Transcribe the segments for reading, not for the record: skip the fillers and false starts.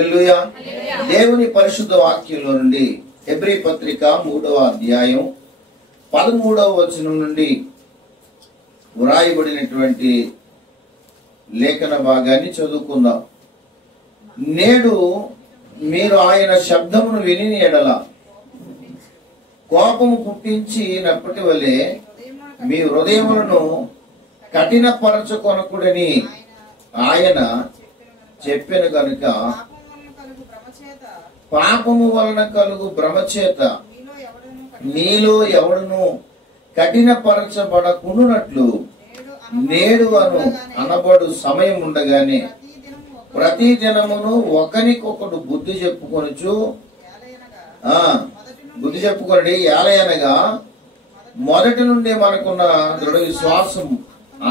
హల్లెలూయా. దేవుని పరిశుద్ధ వాక్యంలో నుండి హెబ్రీ పత్రిక 3వ అధ్యాయం 13వ వచనం నుండి వ్రాయబడినటువంటి లేఖన భాగాన్ని చదువుకుందాం. నేడు మీరు ఆయన శబ్దమును విని ఎడల కోపము పుట్టించినప్పటి వలె మీ హృదయములను కఠినపరచుకొనకుడని ఆయన చెప్పెను గనుక పాపము వలన కలుగు భ్రమచేత నీలో ఎవడును కఠినపరచబడకుండునట్లు నేడు అనబడు సమయం ఉండగానే ప్రతి దినమును ఒకరికొకడు బుద్ధి చెప్పుకొనుచు బుద్ధి చెప్పుకోండి. ఏలయనగా మొదటి నుండి మనకున్న దృఢ విశ్వాసం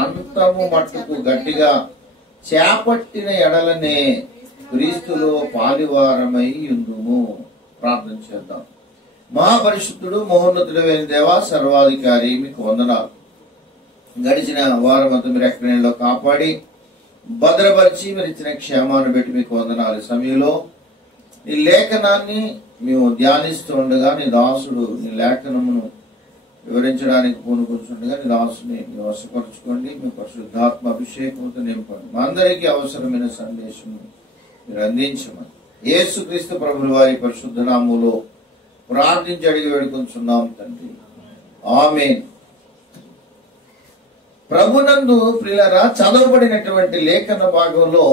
అంతము మట్టుకు గట్టిగా చేపట్టిన ఎడలనే క్రీస్తులో పాలివారమై ఉండుము. ప్రార్థన చేద్దాం. మహాపరిశుద్ధుడు మహోన్నతుడైన దేవా, సర్వాధికారి, మీకు వందనాలు. గడిచిన వారం అంతా మీరు ఎక్కడో కాపాడి భద్రపరిచి మీరు ఇచ్చిన క్షేమాన్ని బట్టి మీకు వందనాలు. ఈ సమయంలో నీ లేఖనాన్ని మేము ధ్యానిస్తూ ఉండగా నీ దాసుడు నీ లేఖనమును వివరించడానికి పూనుకుంటుండగా నీ దాసుని మీరు వశపరచుకోండి. మీ పరిశుద్ధాత్మ అభిషేకంతో నింపండి. మా అందరికీ అవసరమైన సందేశం మీరు అందించమని యేసుక్రీస్తు ప్రభుల వారి పరిశుద్ధ నామములో ప్రార్థించి అడిగి వేడుకొంచున్నాం తండ్రి, ఆమేన్. ప్రభునందు ప్రియులారా, చదవబడినటువంటి లేఖన భాగంలో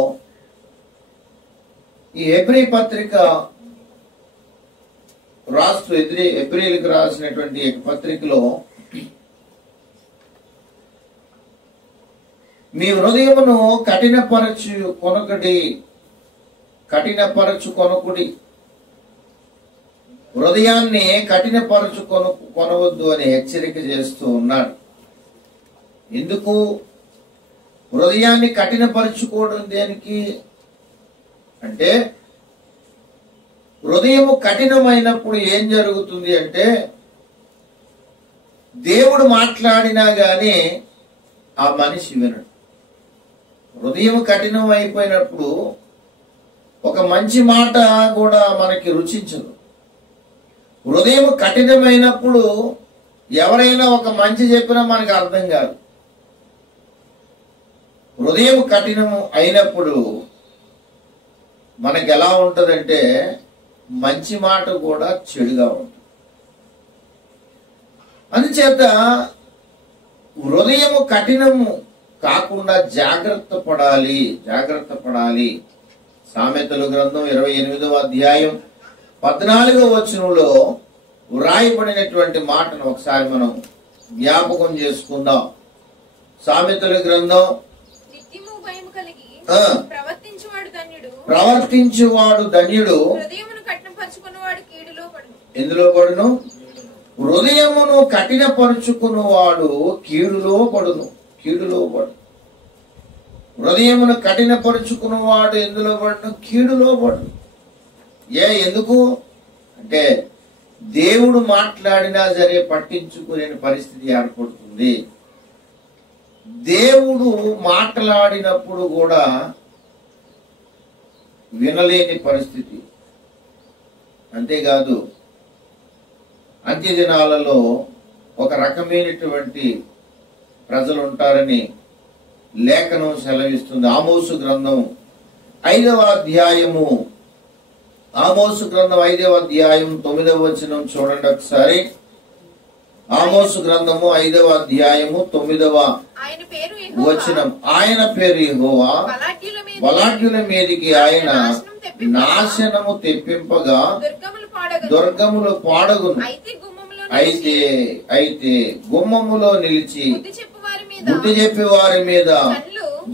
ఈ హెబ్రీ పత్రిక రాస్తూ హెబ్రీలకు రాసినటువంటి పత్రికలో మీ హృదయమును కఠినపరచుకొనకుడి, హృదయాన్ని కొనవద్దు అని హెచ్చరిక చేస్తూ ఉన్నాడు. ఎందుకు హృదయాన్ని కఠినపరచుకోవడం దేనికి అంటే, హృదయము కఠినమైనప్పుడు ఏం జరుగుతుంది అంటే, దేవుడు మాట్లాడినా గాని ఆ మనిషి వినడు. హృదయం కఠినం అయిపోయినప్పుడు ఒక మంచి మాట కూడా మనకి రుచించదు. హృదయం కఠినమైనప్పుడు ఎవరైనా ఒక మంచి చెప్పినా మనకు అర్థం కాదు. హృదయం కఠినము అయినప్పుడు మనకి ఎలా ఉంటదంటే, మంచి మాట కూడా చెడుగా ఉంటుంది. అందుచేత హృదయము కఠినము కాకుండా జాగ్రత్త పడాలి. సామెతల గ్రంథం 28వ అధ్యాయం 14వ వచనంలో వ్రాయబడినటువంటి మాటను ఒకసారి మనం జ్ఞాపకం చేసుకుందాం. సామెతల గ్రంథం ప్రవర్తించువాడు ధన్యుడు, ఎందులో పడును? హృదయమును కఠినపరుచుకున్నవాడు కీడులో పడును. హృదయమును కఠినపరుచుకున్నవాడు ఎందులో పడును? కీడులో పడును. ఎందుకు అంటే, దేవుడు మాట్లాడినా సరే పట్టించుకునే పరిస్థితి ఏర్పడుతుంది. దేవుడు మాట్లాడినప్పుడు కూడా వినలేని పరిస్థితి. అంతేకాదు, అంత్య దినాలలో ఒక రకమైనటువంటి ప్రజలు ఉంటారని లేఖనం సెలవిస్తుంది. ఆమోసు గ్రంథం 5వ అధ్యాయము 9వ వచనం చూడండి ఒకసారి. ఆమోసు గ్రంథము 5వ అధ్యాయము 9వ వచనం. ఆయన పేరు యెహోవా, బలాఢ్యుల మీదికి ఆయన నాశనము తెప్పింపగా దుర్గములు పాడగును. అయితే గుమ్మములో నిలిచి బుద్ధి చెప్పి వారి మీద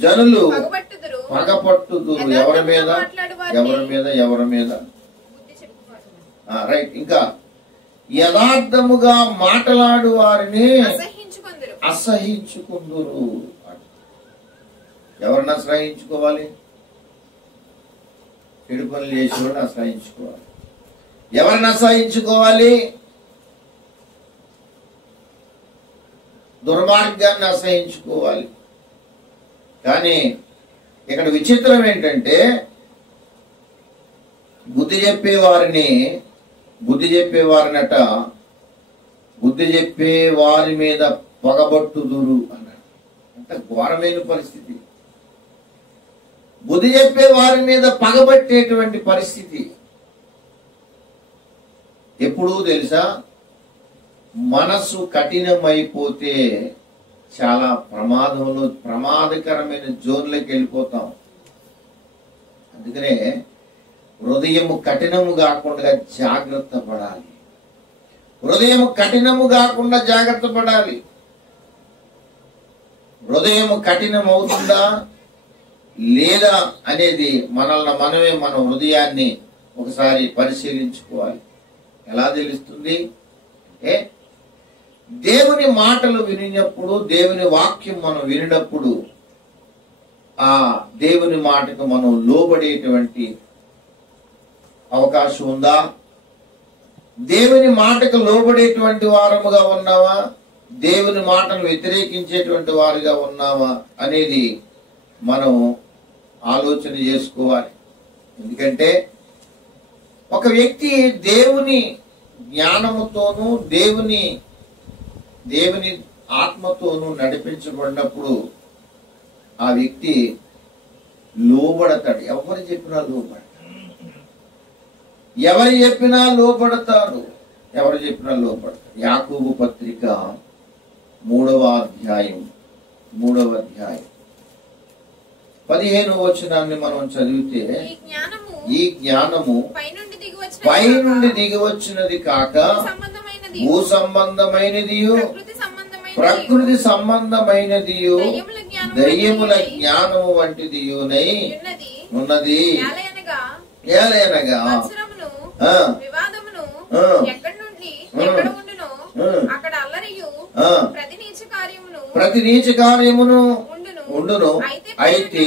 జనులు పగపట్టుదురు. ఎవరి మీద? రైట్. ఇంకా యథార్థముగా మాట్లాడు వారిని అసహించుకుందురు. ఎవరిని అసహించుకోవాలి? చెడు పనులు చేసేవాడిని అసహించుకోవాలి. ఎవరిని అసహించుకోవాలి? దుర్మార్గాన్ని అసహించుకోవాలి. కానీ ఇక్కడ విచిత్రం ఏంటంటే, బుద్ధి చెప్పేవారినట బుద్ధి చెప్పే వారి మీద పగబట్టుదురు అన్నాడు. అంత ఘోరమైన పరిస్థితి. బుద్ధి చెప్పే వారి మీద పగబట్టేటువంటి పరిస్థితి ఎప్పుడూ తెలుసా? మనసు కఠినమైపోతే చాలా ప్రమాదకరమైన జోన్లోకి వెళ్ళిపోతాం. అందుకనే హృదయము కఠినము కాకుండా జాగ్రత్త పడాలి. హృదయము కఠినము కాకుండా జాగ్రత్త పడాలి. హృదయము కఠినం అవుతుందా లేదా అనేది మన హృదయాన్ని ఒకసారి పరిశీలించుకోవాలి. ఎలా తెలుస్తుంది అంటే, దేవుని మాటలు వినినప్పుడు, దేవుని వాక్యం మనం వినినప్పుడు ఆ దేవుని మాటకు మనం లోబడేటువంటి అవకాశం ఉందా? దేవుని మాటకు లోబడేటువంటి వారముగా ఉన్నావా? దేవుని మాటను వ్యతిరేకించేటువంటి వారుగా ఉన్నావా అనేది మనం ఆలోచన చేసుకోవాలి. ఎందుకంటే ఒక వ్యక్తి దేవుని జ్ఞానముతోనూ దేవుని ఆత్మతోనూ నడిపించబడినప్పుడు ఆ వ్యక్తి లోబడతాడు. ఎవరు చెప్పినా లోబడతాడు. యాకోబు పత్రిక 3వ అధ్యాయం 15వ వచనాన్ని మనం చదివితే, ఈ జ్ఞానము పైనుండి దిగి వచ్చినది కాక భూ సంబంధమైనదియు ప్రకృతి సంబంధమైనదియు దయ్యముల జ్ఞానము వంటిదియునై ఉన్నది. ఏలయనగా ప్రతి నీచ కార్యమును ఉండును. అయితే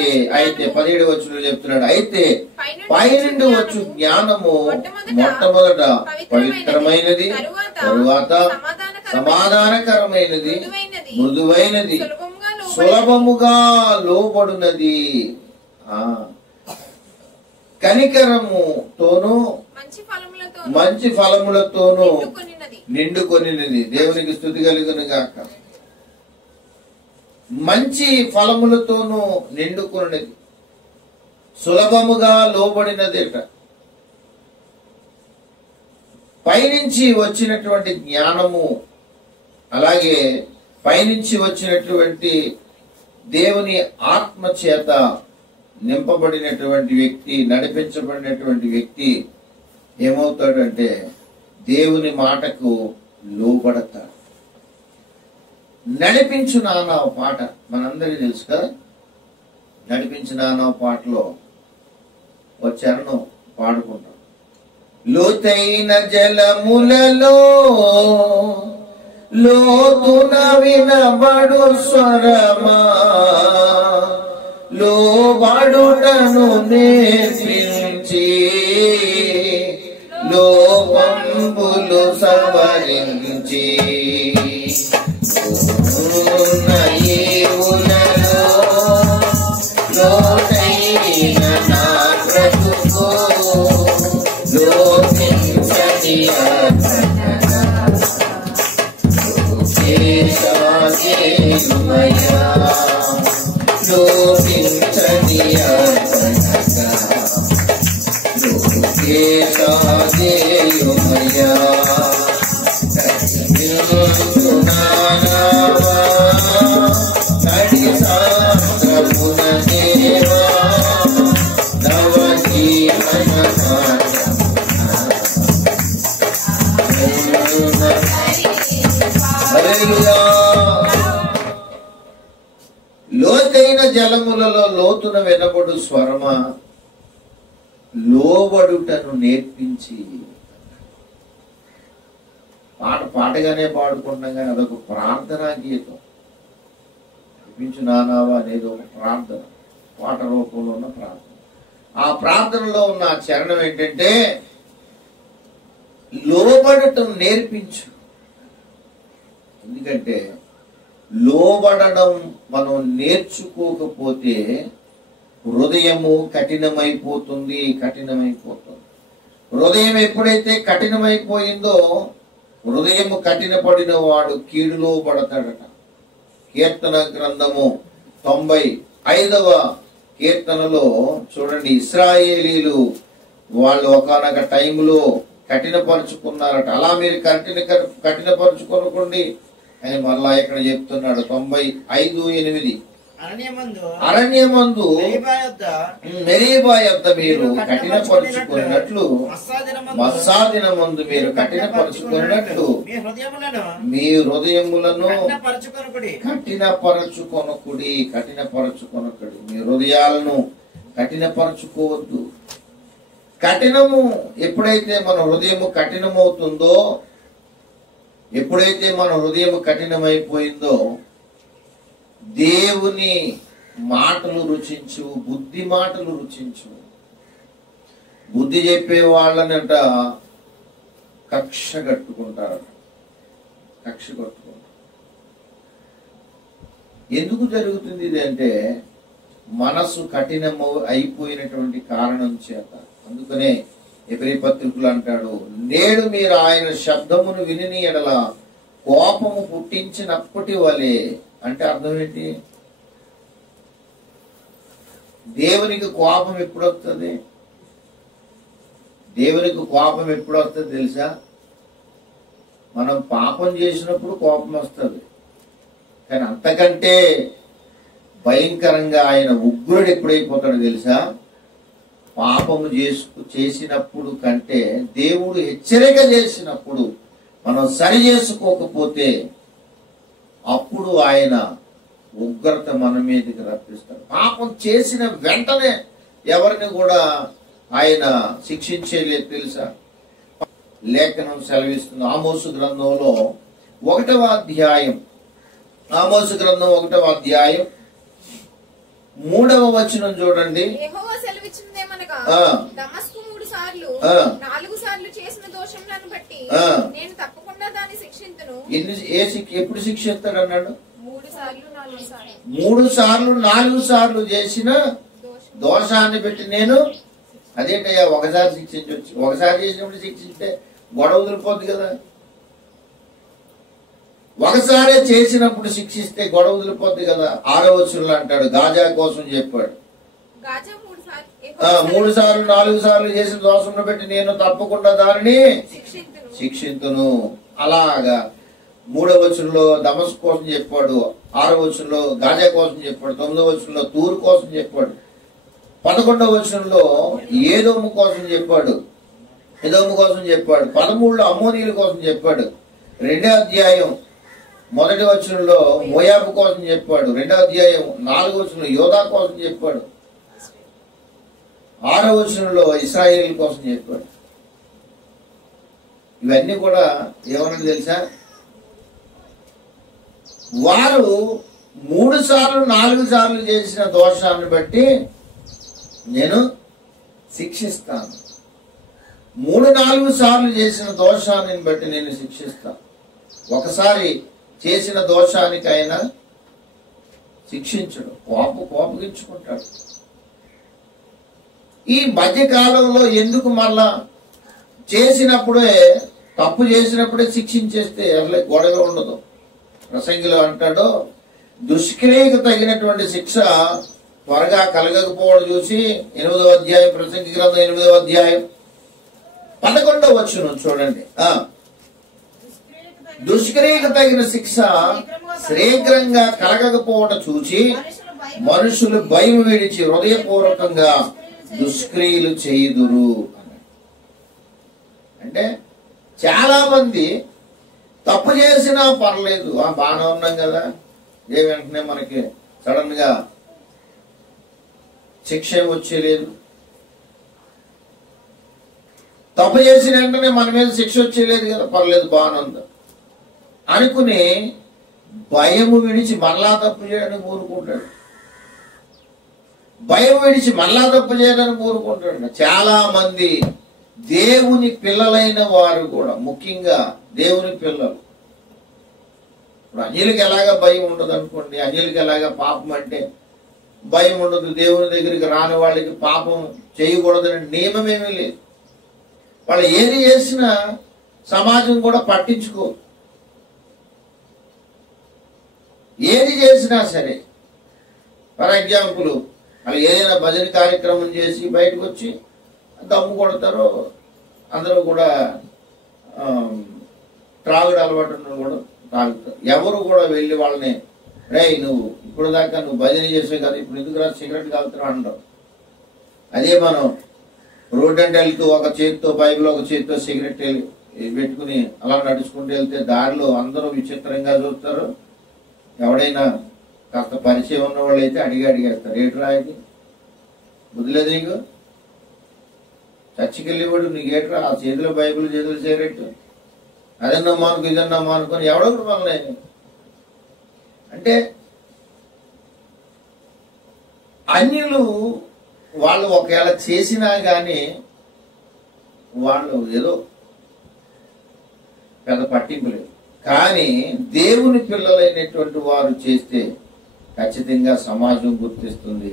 17వ వచనంలో చెప్తున్నాడు, అయితే పైనుండి వచ్చు జ్ఞానము మొట్టమొదట పవిత్రమైనది, తరువాత సమాధానకరమైనది, మృదువైనది, సులభముగా లోబడునది, కనికరముతోనూ మంచి ఫలములతోనూ నిండుకొనినది. దేవునికి స్తుతి కలుగును గాక. మంచి ఫలములతోనూ నిండుకొనినది, సులభముగా లోబడినదేట. పైనుంచి వచ్చినటువంటి జ్ఞానము, అలాగే పైనుంచి వచ్చినటువంటి దేవుని ఆత్మ చేత నింపబడినటువంటి వ్యక్తి, నడిపించబడినటువంటి వ్యక్తి ఏమవుతాడంటే దేవుని మాటకు లోబడతాడు. నడిపించు నాన్న పాట మనందరికీ తెలుసు కదా. నడిపించు నాన్న పాటలో ఒక చరణం పాడుకుంటాం. లోతైన జలములలో లోతున వినబడు స్వరమా, లోబడుటను నేర్పించి లోపంబులు సవరించి, లోతైన నా బ్రతుకు లోకించని లోతైన జలములలో లోతున వినబడు స్వరమా, లోబడుటను నేర్పించి. పాటగానే పాడుకుంటాం కానీ అదొక ప్రార్థనా గీతం. నడిపించు నానావా అనేది ఒక ప్రార్థన, పాట రూపంలో ఉన్న ప్రార్థన. ఆ ప్రార్థనలో ఉన్న ఆ చరణం ఏంటంటే, లోబడటం నేర్పించు. ఎందుకంటే లోబడడం మనం నేర్చుకోకపోతే హృదయము కఠినమైపోతుంది. హృదయం ఎప్పుడైతే కఠినమైపోయిందో, హృదయం కఠినపడిన వాడు కీడులో పడతాడట. కీర్తన గ్రంథము 95వ కీర్తనలో చూడండి, ఇశ్రాయేలీలు వాళ్ళు ఒకానొక టైంలో కఠినపరుచుకున్నారట. అలా మీరు కఠినపరుచుకోనుకోండి అని మళ్ళా ఇక్కడ చెప్తున్నాడు. 95:8 అరణ్యమందు మెరీబా యొద్ద మీరు కఠినపరుచుకున్నట్లు, మస్సాదినమందు మీరు కఠినపరుచుకున్నట్లు మీ హృదయములను కఠినపరచుకొనకుడి. మీ హృదయాలను కఠినపరచుకోవద్దు. కఠినము ఎప్పుడైతే మన హృదయము కఠినమవుతుందో, ఎప్పుడైతే మన హృదయము కఠినమైపోయిందో, దేవుని మాటలు రుచించు, బుద్ధి మాటలు రుచించు. బుద్ధి చెప్పే వాళ్ళనట కక్ష కట్టుకుంటారు. ఎందుకు జరుగుతుంది ఇది అంటే, మనసు కఠినము అయిపోయినటువంటి కారణం చేత. అందుకనే ఎబ్రీ పత్రికలు అంటాడు, నేడు మీరు ఆయన శబ్దమును విని ఎడల కోపము పుట్టించినప్పటి వలె. అంటే అర్థం ఏంటి? దేవునికి కోపం ఎప్పుడు వస్తుంది? దేవునికి కోపం ఎప్పుడు వస్తుంది తెలుసా? మనం పాపం చేసినప్పుడు కోపం వస్తుంది. కానీ అంతకంటే భయంకరంగా ఆయన ఉగ్రుడు ఎప్పుడైపోతాడు తెలుసా? పాపము చేసినప్పుడు కంటే దేవుడు హెచ్చరిక చేసినప్పుడు మనం సరి చేసుకోకపోతే అప్పుడు ఆయన ఉగ్రత మన మీదకి రప్పిస్తాడు. పాపం చేసిన వెంటనే ఎవరిని కూడా ఆయన శిక్షించేలేదు తెలుసా? లేఖనం సెలవిస్తుంది. ఆమోసు గ్రంథంలో 1వ అధ్యాయం, ఆమోసు గ్రంథం 1వ అధ్యాయం 3వ వచనం చూడండి. యెహోవా సెలవిచ్చినదేమనగా, దమస్కు 3 సార్లు 4 సార్లు చేసిన దోషములను బట్టి నేను తప్పకుండా దాన్ని శిక్షింతును. ఎప్పుడు శిక్షిస్తాడు అన్నాడు? 3 సార్లు 4 సార్లు. 3 సార్లు 4 సార్లు చేసిన దోషాన్ని బట్టి నేను. అదేంటయ్యా, ఒకసారి శిక్షించవచ్చు. ఒకసారి చేసినప్పుడు శిక్షిస్తే గొడవ వదిలిపోద్ది కదా. ఒకసారే చేసినప్పుడు శిక్షిస్తే గొడవ వదిలిపోద్ది కదా. 6వ వచనంలో అంటాడు, గాజా కోసం చెప్పాడు. 3 సార్లు 4 సార్లు చేసిన దోషంను బట్టి నేను తప్పకుండా దానిని శిక్షింతును. అలాగా 3వ వచనంలో దమస్కు కోసం చెప్పాడు, 6వ వచనంలో గాజా కోసం చెప్పాడు, 9వ వచనంలో తూరు కోసం చెప్పాడు, 11వ వచనంలో ఏదోము కోసం చెప్పాడు, 13లో అమ్మోనీయుల కోసం చెప్పాడు, 2వ అధ్యాయం 1వ వచనంలో మోయాబు కోసం చెప్పాడు, 2వ అధ్యాయం 4వ వచనంలో యోధా కోసం చెప్పాడు, 6వ వచనంలో ఇశ్రాయేలు కోసం చెప్పాడు. ఇవన్నీ కూడా ఏమన్నా తెలుసా? వారు 3 సార్లు 4 సార్లు చేసిన దోషాన్ని బట్టి నేను శిక్షిస్తాను. 3-4 సార్లు చేసిన దోషాన్ని బట్టి నేను శిక్షిస్తాను. ఒకసారి చేసిన దోషానికైనా శిక్షించడు, కోపగించుకుంటాడు. ఈ మధ్య కాలంలో ఎందుకు మళ్ళా చేసినప్పుడే, తప్పు చేసినప్పుడే శిక్షించేస్తే అసలే గొడవ ఉండదు. ప్రసంగిలో అంటాడు, దుష్క్రియకు తగినటువంటి శిక్ష త్వరగా కలగకపోవడం చూసి 8వ అధ్యాయం, ప్రసంగి గ్రంథం 8వ అధ్యాయం 11వ వచనం చూడండి. దుష్క్రియకు తగిన శిక్ష శీఘ్రంగా కలగకపోవడం చూసి మనుషులు భయం విడిచి హృదయపూర్వకంగా దుష్క్రియలు చేయుదురు. అంటే చాలా మంది తప్పు చేసినా పర్లేదు, బాగానే ఉన్నాం కదా, ఏ వెంటనే మనకి సడన్ గా శిక్ష వచ్చేలేదు. తప్పు చేసిన వెంటనే మన మీద శిక్ష వచ్చేలేదు కదా, పర్లేదు బాగానే ఉంది అనుకుని భయము విడిచి మళ్ళా తప్పు చేయడానికి కోరుకుంటాడు. భయం విడిచి మళ్ళా తప్పు చేయడానికి కోరుకుంటాడు. చాలా మంది దేవుని పిల్లలైన వారు కూడా, ముఖ్యంగా దేవుని పిల్లలు, ఇప్పుడు అన్యులకి ఎలాగా భయం ఉండదు అనుకోండి, అన్యులకి ఎలాగా పాపం అంటే భయం ఉండదు, దేవుని దగ్గరికి రాని వాళ్ళకి పాపం చేయకూడదని నియమం ఏమీ లేదు. వాళ్ళు ఏది చేసినా సమాజం కూడా పట్టించుకో. ఏది చేసినా సరే, ఫర్ ఎగ్జాంపుల్ వాళ్ళు ఏదైనా భజన కార్యక్రమం చేసి బయటకు వచ్చి దమ్ము కొడతారో, అందరూ కూడా త్రాగుడు అలవాటు కూడా తాగుతారు. ఎవరు కూడా వెళ్ళి వాళ్ళని రే నువ్వు ఇప్పుడు దాకా నువ్వు భజన చేసే కదా, ఇప్పుడు ఎందుకు రా సిగరెట్ కాలుతున్నావు అంటారు. అదే మనం రోడ్ అంటే వెళ్తూ ఒక చేతితో బైబిల్, ఒక చేతితో సిగరెట్ పెట్టుకుని అలా నడుచుకుంటూ వెళ్తే దారిలో అందరూ విచిత్రంగా చూస్తారు. ఎవడైనా కాస్త పరిచయం ఉన్న వాళ్ళు అయితే అడిగేస్తారు, ఏటు రాయది బుద్ధిలేదు నీకు, చర్చికి వెళ్ళేవాడు నీకు ఏట్రా ఆ చేతిలో బైబిల్ చేతిలో సిగరెట్, అదన్నమ్మా అనుకో ఇదన్నమ్మా అనుకొని ఎవడొకడు మనల్ని. అంటే అన్యులు వాళ్ళు ఒకవేళ చేసినా గాని వాళ్ళు ఏదో పెద్ద పట్టింపు లేదు. కానీ దేవుని పిల్లలైనటువంటి వారు చేస్తే ఖచ్చితంగా సమాజం గుర్తిస్తుంది.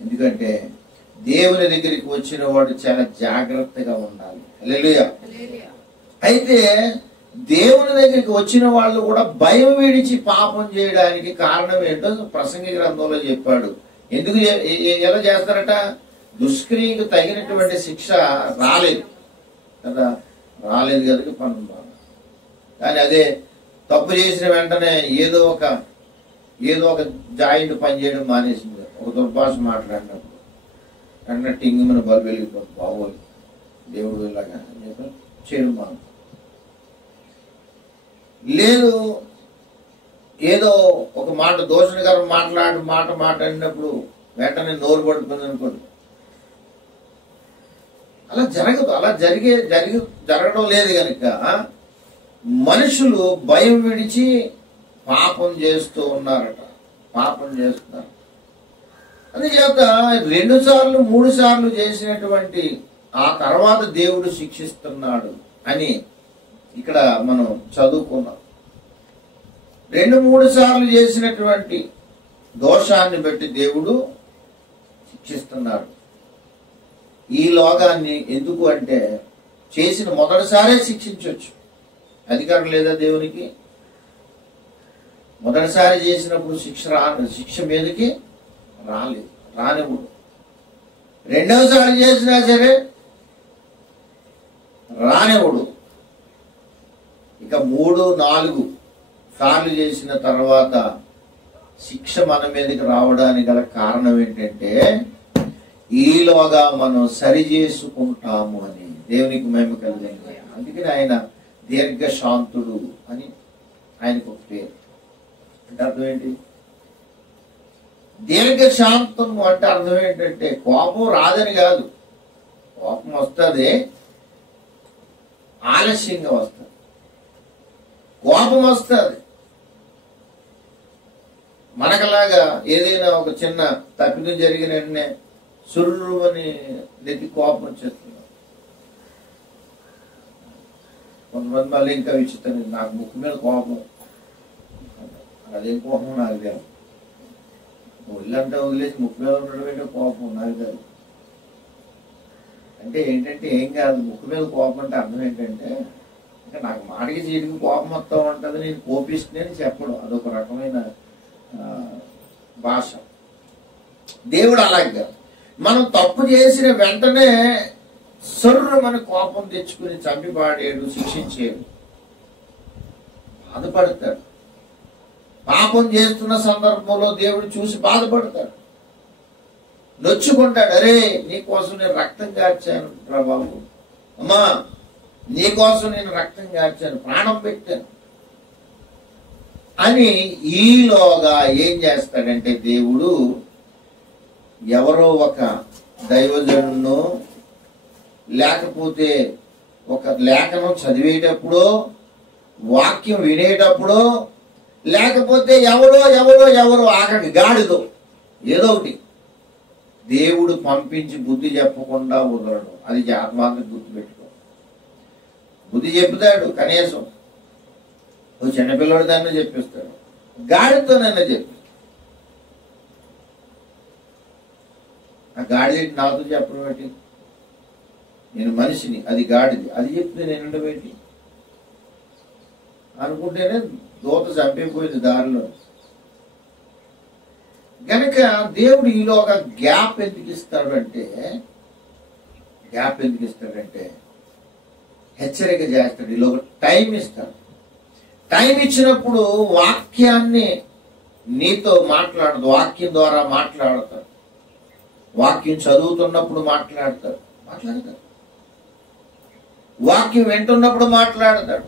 ఎందుకంటే దేవుని దగ్గరికి వచ్చిన వాడు చాలా జాగ్రత్తగా ఉండాలి. హల్లెలూయా. అయితే దేవుని దగ్గరికి వచ్చిన వాళ్ళు కూడా భయం విడిచి పాపం చేయడానికి కారణం ఏంటో ప్రసంగి గ్రంథంలో చెప్పాడు. ఎందుకు ఎలా చేస్తారట? దుష్క్రియకు తగినటువంటి శిక్ష రాలేదు కదా, రాలేదు కదా పనులు. కానీ అదే తప్పు చేసిన వెంటనే ఏదో ఒక జాయింట్ పని చేయడం మానేసింది. ఒక దుర్భాష మాట్లాడినప్పుడు వెంటనే టింగ్ మన బల్బు వెళ్ళిపోతుంది, బాగోలు దేవుడు ఇలాగా అని చెప్పి చేయడం మాను. లేదు ఏదో ఒక మాట దోషణకరం మాట్లాడినప్పుడు వెంటనే నోరు పడుతుంది అనుకోండి. అలా జరగదు. అలా జరగడం లేదు కనుక మనుషులు భయం విడిచి పాపం చేస్తూ ఉన్నారట, పాపం చేస్తున్నారు. అందుచేత 2 సార్లు 3 సార్లు చేసినటువంటి ఆ తర్వాత దేవుడు శిక్షిస్తున్నాడు అని ఇక్కడ మనం చదువుకున్నాం. 2-3 సార్లు చేసినటువంటి దోషాన్ని బట్టి దేవుడు శిక్షిస్తున్నాడు. ఈ లోకాన్ని ఎందుకు అంటే చేసిన మొదటిసారే శిక్షించవచ్చు. అధికారం లేదా దేవునికి? మొదటిసారి చేసినప్పుడు శిక్ష మీదకి రానివ్వడు. 2వసారి చేసినా సరే రానివ్వడు. ఇక 3-4 సార్లు చేసిన తర్వాత శిక్ష మన మీదకి రావడానికి గల కారణం ఏంటంటే ఈలోగా మనం సరి చేసుకుంటాము అని. దేవునికి మహిమ కలుగుతుంది. అందుకని ఆయన దీర్ఘశాంతుడు అని ఆయనకు ఒక పేరు. అంటే అర్థం ఏంటి? దీర్ఘశాంతం అంటే అర్థం ఏంటంటే కోపం రాదని కాదు, కోపం వస్తుంది, ఆలస్యంగా వస్తుంది. కోపం వస్తుంది, మనకలాగా ఏదైనా ఒక చిన్న తప్పిదం జరిగిన వెంటనే సుర్రు అని నెత్తి కోపం వచ్చేస్తుంది. కొంతమంది మళ్ళీ ఇంకా విచిత్రం, నాకు ముక్కు మీద కోపం, అదేం కోపం నాకు తెలియదు. ఒళ్ళంతా వదిలేసి ముక్కు మీద ఉండడం కోపం నాకు తెలియదు. అంటే ఏంటంటే ఏం కాదు, ముక్కు మీద కోపం అంటే అర్థం ఏంటంటే ఇంకా నాకు మాటకి చీటికి కోపం మొత్తం ఉంటుంది, నేను కోపిస్తున్నాను చెప్పడం, అదొక రకమైన భాష. దేవుడు అలాగే మనం తప్పు చేసిన వెంటనే సర్రు మన కోపం తెచ్చుకుని చంపిపాడేడు, శిక్షించేడు, బాధపడతాడు. పాపం చేస్తున్న సందర్భంలో దేవుడు చూసి బాధపడతాడు, నొచ్చుకుంటాడు. అరే నీకోసం నేను రక్తం కార్చాను ప్రభావం, అమ్మా నీకోసం నేను రక్తం కార్చాను, ప్రాణం పెట్టాను అని. ఈలోగా ఏం చేస్తాడంటే దేవుడు ఎవరో ఒక దైవజనును లేకపోతే ఒక లేఖనం చదివేటప్పుడు, వాక్యం వినేటప్పుడు, లేకపోతే ఎవరో ఆఖరికి గాడిదో ఏదో ఒకటి దేవుడు పంపించి బుద్ధి చెప్పకుండా వదలడు. అది ఆత్మాన్ని గుర్తుపెట్టుకో. బుద్ధి చెప్తాడు, కనీసం ఓ చిన్నపిల్లడు దాన్ని చెప్పిస్తాడు, గాడితోనైనా చెప్పి. ఆ గాడి నాతో చెప్పడం బట్టి నేను మనిషిని, అది గాడిది, అది చెప్తే నేను ఉండబెట్టి అనుకుంటేనే దూత చంపైపోయింది దారిలో. కనుక దేవుడు ఈలో ఒక గ్యాప్ ఎందుకు ఇస్తాడంటే హెచ్చరిక చేస్తాడు. ఈలో ఒక టైం ఇస్తాడు. టైం ఇచ్చినప్పుడు వాక్యాన్ని నీతో మాట్లాడదు, వాక్యం ద్వారా మాట్లాడతాడు. వాక్యం చదువుతున్నప్పుడు మాట్లాడతాడు, వాక్యం వింటున్నప్పుడు మాట్లాడతాడు,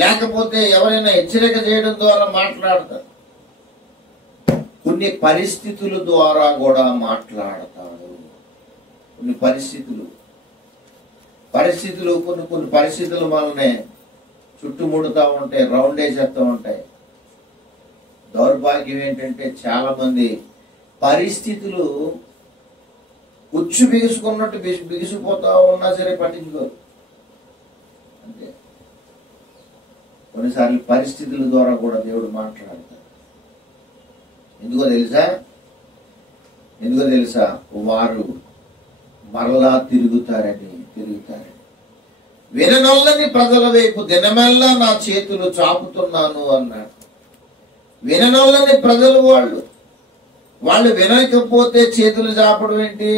లేకపోతే ఎవరైనా హెచ్చరిక చేయడం ద్వారా మాట్లాడతాడు, కొన్ని పరిస్థితుల ద్వారా కూడా మాట్లాడతాడు. కొన్ని పరిస్థితులు కొన్ని పరిస్థితుల వల్లనే చుట్టుముడుతూ ఉంటాయి, రౌండ్ వేసేస్తూ ఉంటాయి. దౌర్భాగ్యం ఏంటంటే చాలా మంది పరిస్థితులు ఉచ్చు బిగుసుకున్నట్టు బిగిసిపోతా ఉన్నా సరే పట్టించుకోరు. అంతే. కొన్నిసార్లు పరిస్థితుల ద్వారా కూడా దేవుడు మాట్లాడతాడు. ఎందుకో తెలుసా? వారు మరలా తిరుగుతారని. విననొల్లని ప్రజల వైపు దినమెల్లా నా చేతులు చాపుతున్నాను అన్నాడు. విననొల్లని ప్రజలు వాళ్ళు వినకపోతే చేతులు చాపడం ఏంటి?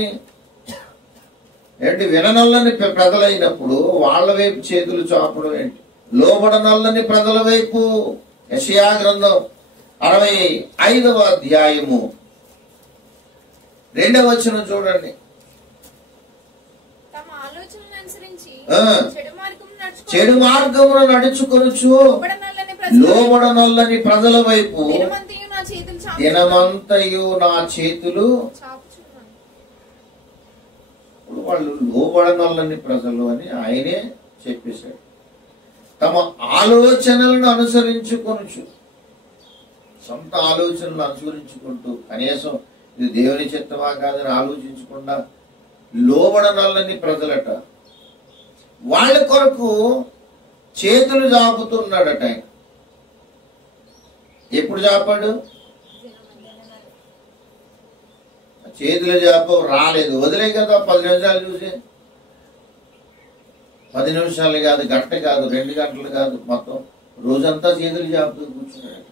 విననొల్లని ప్రజలైనప్పుడు వాళ్ళ వైపు చేతులు చాపడం ఏంటి? లోబడనొల్లని ప్రజల వైపు. యెషయా గ్రంథం 65వ అధ్యాయము 2వ వచనం చూడండి. చెడు మార్గమును నడుచుకొనుచు లోబడనొల్లని ప్రజల వైపు దినమంతయు నా చేతులు. ఇప్పుడు వాళ్ళు లోబడనొల్లని ప్రజలు అని ఆయనే చెప్పేశాడు. తమ ఆలోచనలను అనుసరించుకొనుచు, సొంత ఆలోచనలు అనుసరించుకుంటూ కనీసం ఇది దేవుని చిత్తమా కాదని ఆలోచించకుండా లోబడనొల్లని ప్రజలట. వాళ్ళ కొరకు చేతులు చాపుతున్నాడట ఆయన. ఎప్పుడు చాపాడు? చేతులు చాపవు రాలేదు, వదిలే కదా 10 నిమిషాలు చూసి. 10 నిమిషాలు కాదు, గంట కాదు, 2 గంటలు కాదు, మొత్తం రోజంతా చేతులు చాపుతూ కూర్చున్నాడు.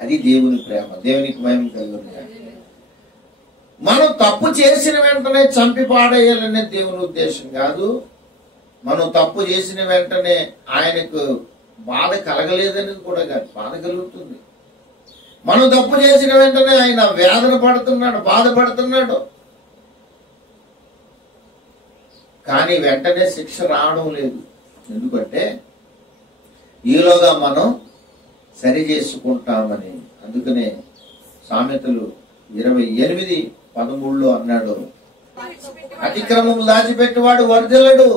అది దేవుని ప్రేమ. దేవునికి మహిమ కలుగుతుంది. మనం తప్పు చేసిన వెంటనే చంపి పాడేయాలనే దేవుని ఉద్దేశం కాదు. మనం తప్పు చేసిన వెంటనే ఆయనకు బాధ కలగలేదని కూడా కాదు, బాధ కలుగుతుంది. మనం తప్పు చేసిన వెంటనే ఆయన వేదన పడుతున్నాడు, బాధపడుతున్నాడు. కానీ వెంటనే శిక్ష రావడం లేదు. ఎందుకంటే ఈలోగా మనం సరి చేసుకుంటామని. అందుకనే సామెతలు 28:13 అన్నాడు, అతిక్రమము దాచిపెట్టినవాడు వర్ధిల్లడు,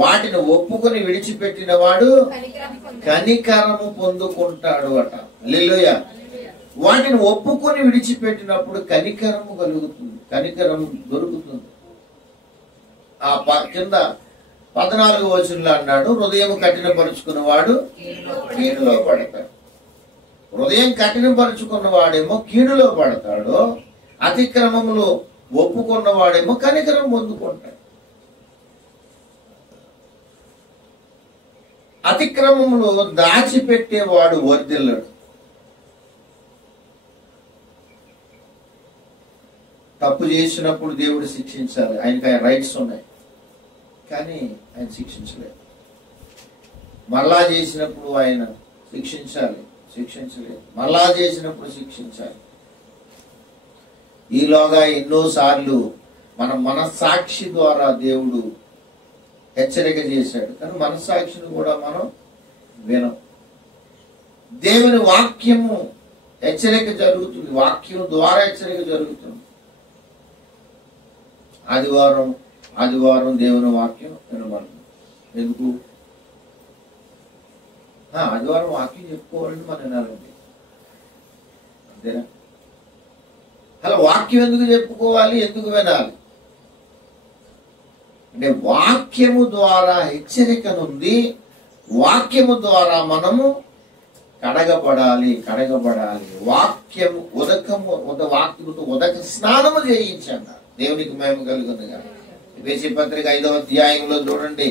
వాటిని ఒప్పుకొని విడిచిపెట్టిన వాడు కనికరము పొందుకుంటాడు అట. హల్లెలూయా. వాటిని ఒప్పుకొని విడిచిపెట్టినప్పుడు కనికరము కలుగుతుంది, కనికరము దొరుకుతుంది. ఆ కింద 14వ వచనంలో అన్నాడు, హృదయం కఠినపరుచుకున్నవాడు కీడులో పడతాడు. హృదయం కఠినపరుచుకున్నవాడేమో కీడులో పడతాడు, అతిక్రమములు ఒప్పుకున్నవాడేమో కనికరం పొందుకుంటాడు. అతిక్రమములు దాచిపెట్టేవాడు వర్ధిల్లడు. తప్పు చేసినప్పుడు దేవుడు శిక్షించాలి, ఆయనకి ఆయన రైట్స్ ఉన్నాయి, కానీ ఆయన శిక్షించలేదు. మళ్ళా చేసినప్పుడు ఆయన శిక్షించలేదు, మళ్ళా చేసినప్పుడు శిక్షించాలి. ఈలోగా ఎన్నోసార్లు మన మనస్సాక్షి ద్వారా దేవుడు హెచ్చరిక చేశాడు, కానీ మనస్సాక్షిని కూడా మనం వినం. దేవుని వాక్యము హెచ్చరిక జరుగుతుంది, వాక్యం ద్వారా హెచ్చరిక జరుగుతుంది. ఆదివారం దేవుని వాక్యం వినబడుతుంది. ఎందుకు? ఆదివారం వాక్యం చెప్పుకోవాలని మనం వినాలండి, అంతేనా? అలా వాక్యం ఎందుకు చెప్పుకోవాలి, ఎందుకు వినాలి అంటే వాక్యము ద్వారా హెచ్చరికనుంది, వాక్యము ద్వారా మనము కడగబడాలి. వాక్యము వాక్యముతో ఉదక స్నానము చేయించన్నారు. దేవునికి మహిమ కలుగునుగా. ఎఫెసీ పత్రిక 5వ అధ్యాయంలో చూడండి,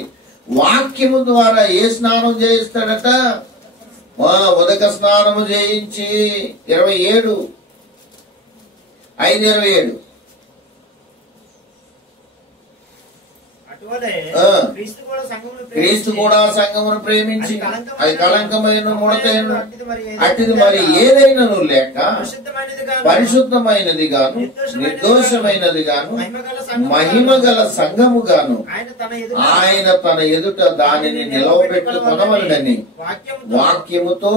వాక్యము ద్వారా ఏ స్నానం చేయిస్తాడట? ఉదక స్నానము చేయించి 5:27 క్రీస్తు కూడా సంఘమును ప్రేమించి అది కళంకమైన ముడతైన అట్టిది మరి ఏదైనను లేక పరిశుద్ధమైనది గాను నిర్దోషమైనది గాను మహిమగల సంఘము గాను ఆయన తన ఎదుట దానిని నిలవబెట్టుకొనవలెనని వాక్యముతో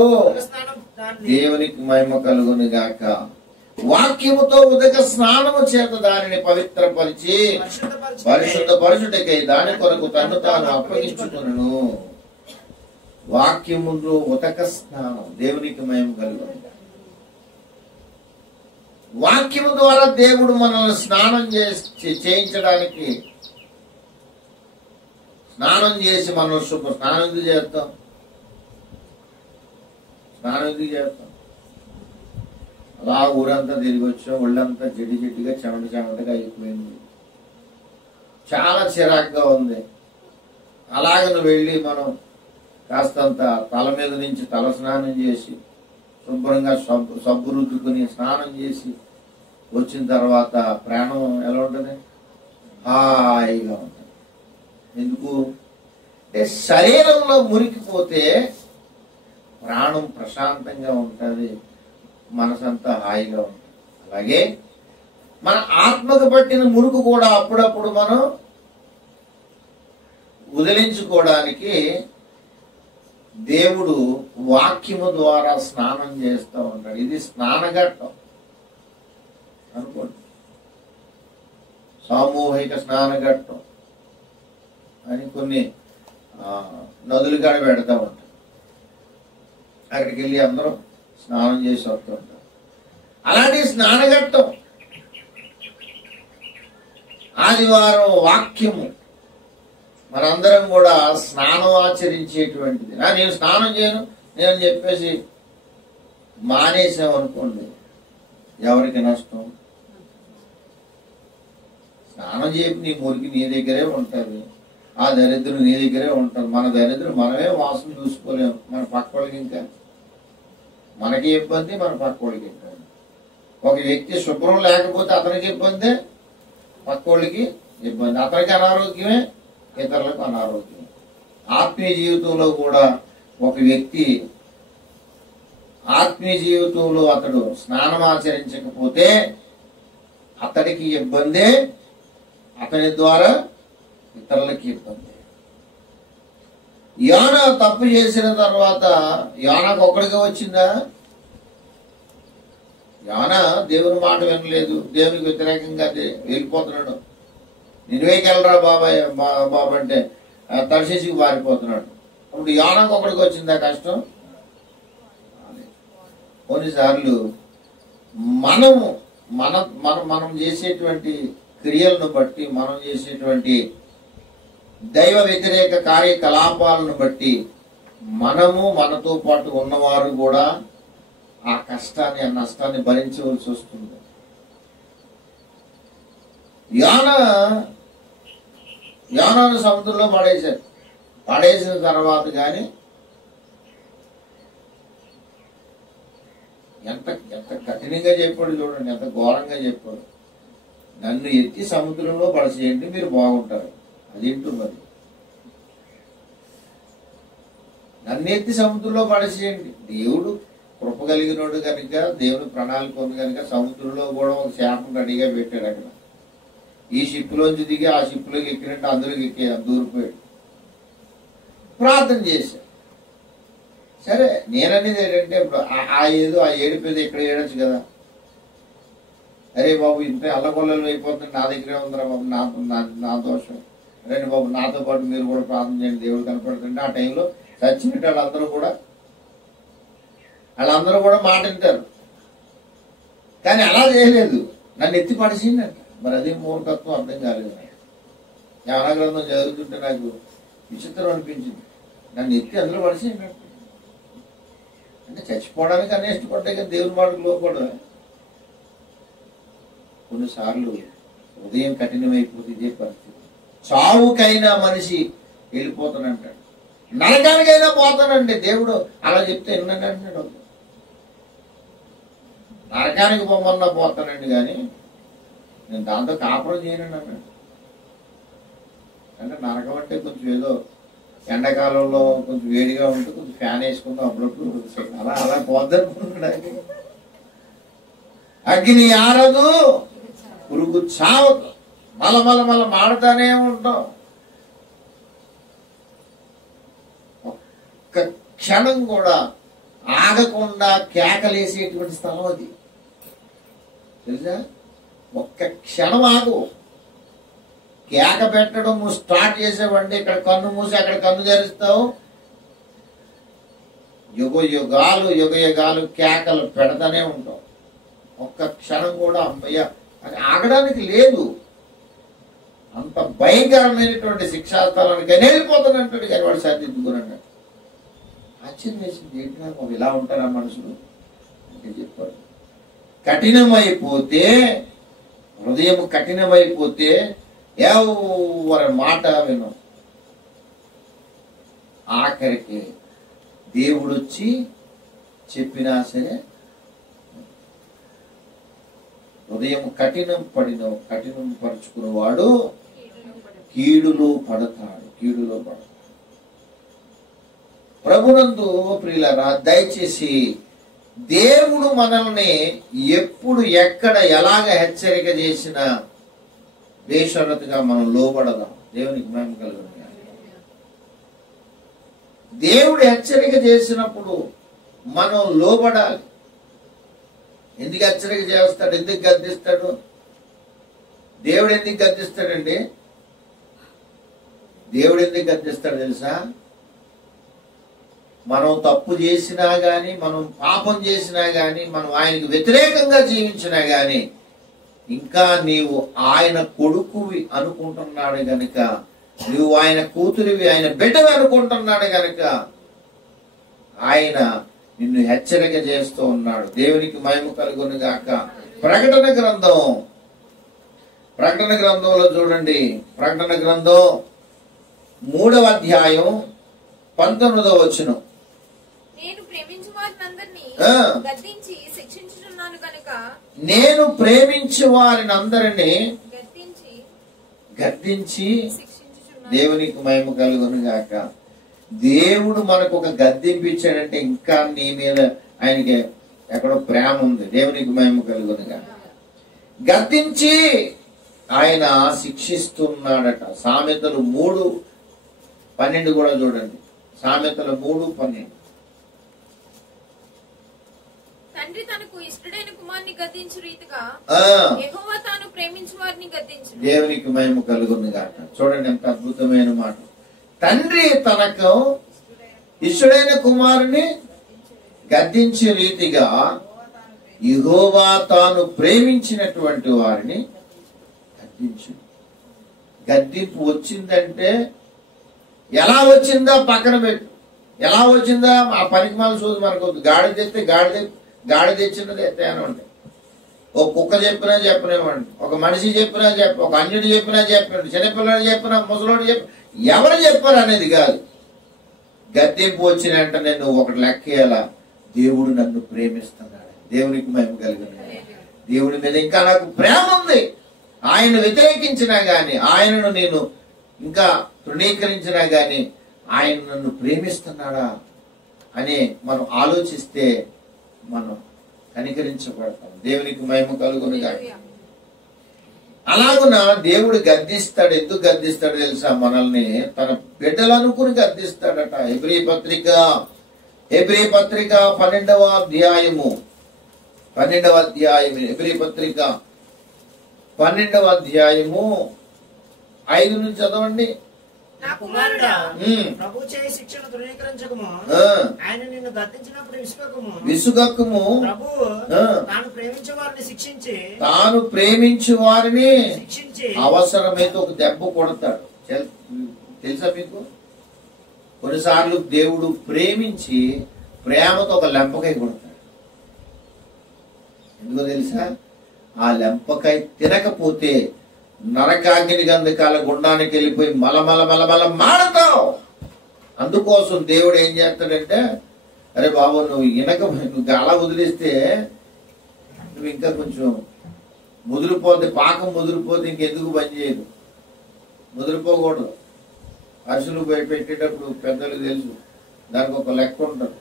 దేవునికి మహిమ కలుగును గాక. వాక్యముతో ఉదక స్నానము చేత దానిని పవిత్రపరిచి పరిశుద్ధపరచుటకై దాని కొరకు తను తాను అప్పగించుకును. వాక్యములో ఉదక స్నానం, దేవునికి మహిమ కలుగును. వాక్యము ద్వారా దేవుడు మనల్ని స్నానం చేయించడానికి, స్నానం చేసి మనం స్నానం ఎందుకు చేస్తాం? అలా ఊరంతా తిరిగి వచ్చాం, ఒళ్ళంతా జిడ్డుగా చెమటగా అయిపోయింది, చాలా చిరాగ్గా ఉంది. అలాగను వెళ్ళి మనం కాస్తంత తల మీద నుంచి తల స్నానం చేసి శుభ్రంగా సబ్బు రుద్దుకుని స్నానం చేసి వచ్చిన తర్వాత ప్రాణం ఎలా ఉంటుంది? హాయిగా ఉంటుంది. ఎందుకు అంటే శరీరంలో మురికిపోతే ప్రాణం ప్రశాంతంగా ఉంటుంది, మనసంతా హాయిగా ఉంటుంది. అలాగే మన ఆత్మకు పట్టిన మురుకు కూడా అప్పుడప్పుడు మనం వదిలించుకోవడానికి దేవుడు వాక్యము ద్వారా స్నానం చేస్తూ ఉంటాడు. ఇది స్నానఘట్టం అనుకోండి, సామూహిక స్నానఘట్టం అని కొన్ని నదులు కాడ పెడతా ఉంటారు. అక్కడికి వెళ్ళి అందరూ స్నానం చేసి వస్తూ ఉంటారు. అలాంటి స్నానఘట్టం ఆదివారం వాక్యము మనందరం కూడా స్నానం ఆచరించేటువంటిది. నేను స్నానం చేయను నేను చెప్పేసి మానేసాం అనుకోండి, ఎవరికి నష్టం? స్నానం చేపి నీ మురికి నీ దగ్గరే ఉంటుంది, ఆ దరిద్రం నీ దగ్గరే ఉంటుంది. మన దరిద్రం మనమే వాసన చూసుకోలేము, మన పక్క వాళ్ళకి ఇంకా మనకి ఇబ్బంది, మన పక్క వాళ్ళకి ఇబ్బంది. ఒక వ్యక్తి శుభ్రం లేకపోతే అతనికి ఇబ్బంది, పక్క వాళ్ళకి ఇబ్బంది. అతనికి అనారోగ్యమే, ఇతరులకు అనారోగ్యం. ఆత్మీయ జీవితంలో కూడా ఒక వ్యక్తి ఆత్మీయ జీవితంలో అతడు స్నానం ఆచరించకపోతే అతడికి ఇబ్బందే, అతని ద్వారా ఇతరులకి ఇబ్బంది. యోనా తప్పు చేసిన తర్వాత యోనాకు ఒక్కడిగా వచ్చిందా? యోనా దేవుని మాట వినలేదు, దేవునికి వ్యతిరేకంగా వెళ్ళిపోతున్నాడు. నినివేకి వెళ్ళరా బాబు అంటే తర్షీషుకి పారిపోతున్నాడు. అప్పుడు యోనాకు ఒక్కడికి వచ్చిందా కష్టం? కొన్నిసార్లు మనం చేసేటువంటి క్రియలను బట్టి, మనం చేసేటువంటి దైవ వ్యతిరేక కార్యకలాపాలను బట్టి మనము మనతో పాటు ఉన్నవారు కూడా ఆ కష్టాన్ని, ఆ నష్టాన్ని భరించవలసి వస్తుంది. యోనాను సముద్రంలో పడేశారు. పడేసిన తర్వాత కానీ ఎంత కఠినంగా చెప్పాడు చూడండి, ఎంత ఘోరంగా చెప్పాడు. నన్ను ఎత్తి సముద్రంలో పడచేయండి మీరు బాగుంటారు. అదేంటో మరి, నన్ను ఎత్తి సముద్రంలో పడచేయండి. దేవుడు కృప కలిగినోడు కనుక, దేవుడు ప్రణాళిక ఉంది కనుక సముద్రంలో కూడా ఒక చేపను రెడీగా పెట్టాడు. అక్కడ ఈ షిప్లోంచి దిగి ఆ షిప్లోకి ఎక్కినట్టు అందులోకి ఎక్కి దూరిపోయాడు. ప్రార్థన చేశాడు. సరే, నేననేది ఏంటంటే ఇప్పుడు ఆ ఏడిపోయేది ఇక్కడ ఏడచ్చు కదా. అరే బాబు ఇంత అల్లకొల్లలు అయిపోతుంది, నా దగ్గరే ఉందిరా బాబు, నా దోషం. రండి బాబు నాతో పాటు మీరు కూడా ప్రార్థన చేయండి, దేవుడు కనపడుతుంటే ఆ టైంలో చచ్చినట్టు వాళ్ళందరూ కూడా మాట వింటారు. కానీ అలా చేయలేదు, నన్ను ఎత్తి పడిచిందంట. మరి అదే మూర్ఖత్వం అర్థం కాలేదు. జ్ఞాన గ్రంథం చదువుతుంటే నాకు విచిత్రం అనిపించింది. నన్ను ఎత్తి అందులో పడిచిందంట అంటే చచ్చిపోవడానికి అన్నీ ఇష్టపడ్డాయి కదా, దేవుని మాటకు లోపడమే. కొన్నిసార్లు హృదయం కఠినమైపోతే ఇదే పరిస్థితి. చావుకైనా మనిషి వెళ్ళిపోతానంటాడు, నరకానికైనా పోతానండి. దేవుడు అలా చెప్తే ఎన్నండి అంటున్నాడు. నరకానికి పొమ్మన్నా పోతానండి, కానీ నేను దాంతో కాపురం చేయనండి అన్నాడు. అంటే నరకం అంటే కొంచెం ఏదో ఎండాకాలంలో కొంచెం వేడిగా ఉంటే కొంచెం ఫ్యాన్ వేసుకుందాం అప్పుడప్పుడు, అలా అలా పోద్దనుకుంటున్నాడు. అగ్ని ఆరదు, పురుగు చావదు, మళ్ళా మాడతానే ఉంటాం. ఒక్క క్షణం కూడా ఆగకుండా కేకలేసేటువంటి స్థలం అది, తెలుసా? ఒక్క క్షణం ఆగు. కేక పెట్టడం నువ్వు స్టార్ట్ చేసేవండి, ఇక్కడ కన్ను మూసి అక్కడ కన్ను తెరుస్తావు, యుగ యుగాలు కేకలు పెడతానే ఉంటావు. ఒక్క క్షణం కూడా అమ్మయ్య అది ఆగడానికి లేదు. అంత భయంకరమైనటువంటి శిక్షాస్థలానికి వెళ్ళిపోతానంటాడు, కానీ వాడు సరిదిద్దుకున్నాడు. ఆశ్చర్యం వేసింది, ఏంటి నాకు ఇలా ఉంటారా మనుషులు అంటే చెప్పారు. కఠినమైపోతే, హృదయం కఠినమైపోతే ఎవరి మాట విను. ఆఖరికి దేవుడు వచ్చి చెప్పినా సరే హృదయం కఠినం పరుచుకున్నవాడు కీడులో పడతాడు. ప్రభునందు ప్రియులారా, దయచేసి దేవుడు మనల్ని ఎప్పుడు ఎక్కడ ఎలాగ హెచ్చరిక చేసినా బేషరతుగా మనం లోబడదాం. దేవునికి మహిమ కలుగును. దేవుడు హెచ్చరిక చేసినప్పుడు మనం లోబడాలి. ఎందుకు హెచ్చరిక చేస్తాడు? ఎందుకు గద్దిస్తాడు? దేవుడు ఎందుకు గద్దిస్తాడండి? దేవుడు ఎందుకు గద్దిస్తాడు తెలుసా? మనం తప్పు చేసినా గాని, మనం పాపం చేసినా గాని, మనం ఆయనకు వ్యతిరేకంగా జీవించినా గాని, ఇంకా నీవు ఆయన కొడుకువి అనుకుంటున్నాడు గనుక, నువ్వు ఆయన కూతురివి, ఆయన బిడ్డవి అనుకుంటున్నాడు గనుక ఆయన నిన్ను హెచ్చరిక చేస్తూ ఉన్నాడు. దేవునికి మహిమ కలుగును గాక. ప్రకటన గ్రంథంలో చూడండి. ప్రకటన గ్రంథం 3వ అధ్యాయం 19వ వచనం. నేను ప్రేమించు వారినందరినీ గద్దించి శిక్షించుచున్నాను గనుక, నేను ప్రేమించు వారినందరినీ గద్దించి దేవునికి మహిమ కలుగును గాక. దేవుడు మనకు ఒక గద్దింపించాడంటే ఇంకా నీ మీద ఆయనకి ఎక్కడో ప్రేమ ఉంది. దేవునికి మహిమ కలుగును గాక. గద్దించి ఆయన శిక్షిస్తున్నాడట. సామెతలు 3:12 కూడా చూడండి. సామెతలు 3:12. తండ్రి తనకు ఇష్టడైన కుమారుని గద్దించు రీతిగా యెహోవా తాను ప్రేమించు వారిని గద్దించు. దేవునికి మహిమ కలుగును గాక. చూడండి ఎంత అద్భుతమైన మాట. తండ్రి తనకు ఇష్టడైన కుమారుని గద్దించే రీతిగా యెహోవా తాను ప్రేమించినటువంటి వారిని గద్దించు. గద్దింపు వచ్చిందంటే ఎలా వచ్చిందో పక్కన పెట్టు. ఎలా వచ్చిందా ఆ పనికిమాల చూసి మనకు గాడి తెస్తే గాడి తెచ్చినది తేనే ఉంటాయి. ఒక కుక్క చెప్పినా చెప్పనివ్వండి, ఒక మనిషి చెప్పినా ఒక అన్యుడు చెప్పినా చెప్పండి, చిన్నపిల్లడు చెప్పినా ముసలోడు ఎవరు చెప్పారు అనేది కాదు. గద్దెంపు వచ్చిన వెంటనే నువ్వు ఒకటి లెక్కేయాలా, దేవుడు నన్ను ప్రేమిస్తున్నాడు. దేవునికి మహిమ కలిగిన దేవుడి మీద ఇంకా నాకు ప్రేమ ఉంది. ఆయన వ్యతిరేకించినా గాని, ఆయనను నేను ఇంకా తృణీకరించినా గాని ఆయన నన్ను ప్రేమిస్తున్నాడా అని మనం ఆలోచిస్తే మనం కనికరించబడతాం. దేవునికి మహిమ కలుగును గాక. అలాగున దేవుడు గద్దిస్తాడు. ఎందుకు గద్దిస్తాడు తెలుసా? మనల్ని తన బిడ్డలు అనుకుని గద్దిస్తాడట. హెబ్రీ పత్రిక 12వ అధ్యాయము హెబ్రీ పత్రిక 12వ అధ్యాయము 5 నుంచి చదవండి. నా కుమారుడా, ప్రభు చేయి శిక్షను తృణీకరించకము, ఆయన నిన్ను గద్దించినప్పుడు విసుగకుము. ప్రభువు తాను ప్రేమించే వారిని శిక్షించి అవసరమైతే ఒక దెబ్బ కొడతాడు. తెలుసా మీకు? కొన్నిసార్లు దేవుడు ప్రేమించి ప్రేమతో ఒక లెంపకాయ కొడతాడు. ఎందుకో తెలుసా? ఆ లెంపకాయ తినకపోతే నరకాగ్ని గంధకాల గుండానికి వెళ్ళిపోయి మలమల మాడతావు. అందుకోసం దేవుడు ఏం చేస్తాడంటే, అరే బాబు నువ్వు అలా వదిలేస్తే నువ్వు ఇంకా కొంచెం ముదిరిపోతే, పాకం ముదిరిపోతే ఇంకెందుకు పని చేయదు, ముదిరిపోకూడదు. అరుసులు పెట్టేటప్పుడు పెద్దలకు తెలుసు, దానికి ఒక లెక్క ఉంటుంది,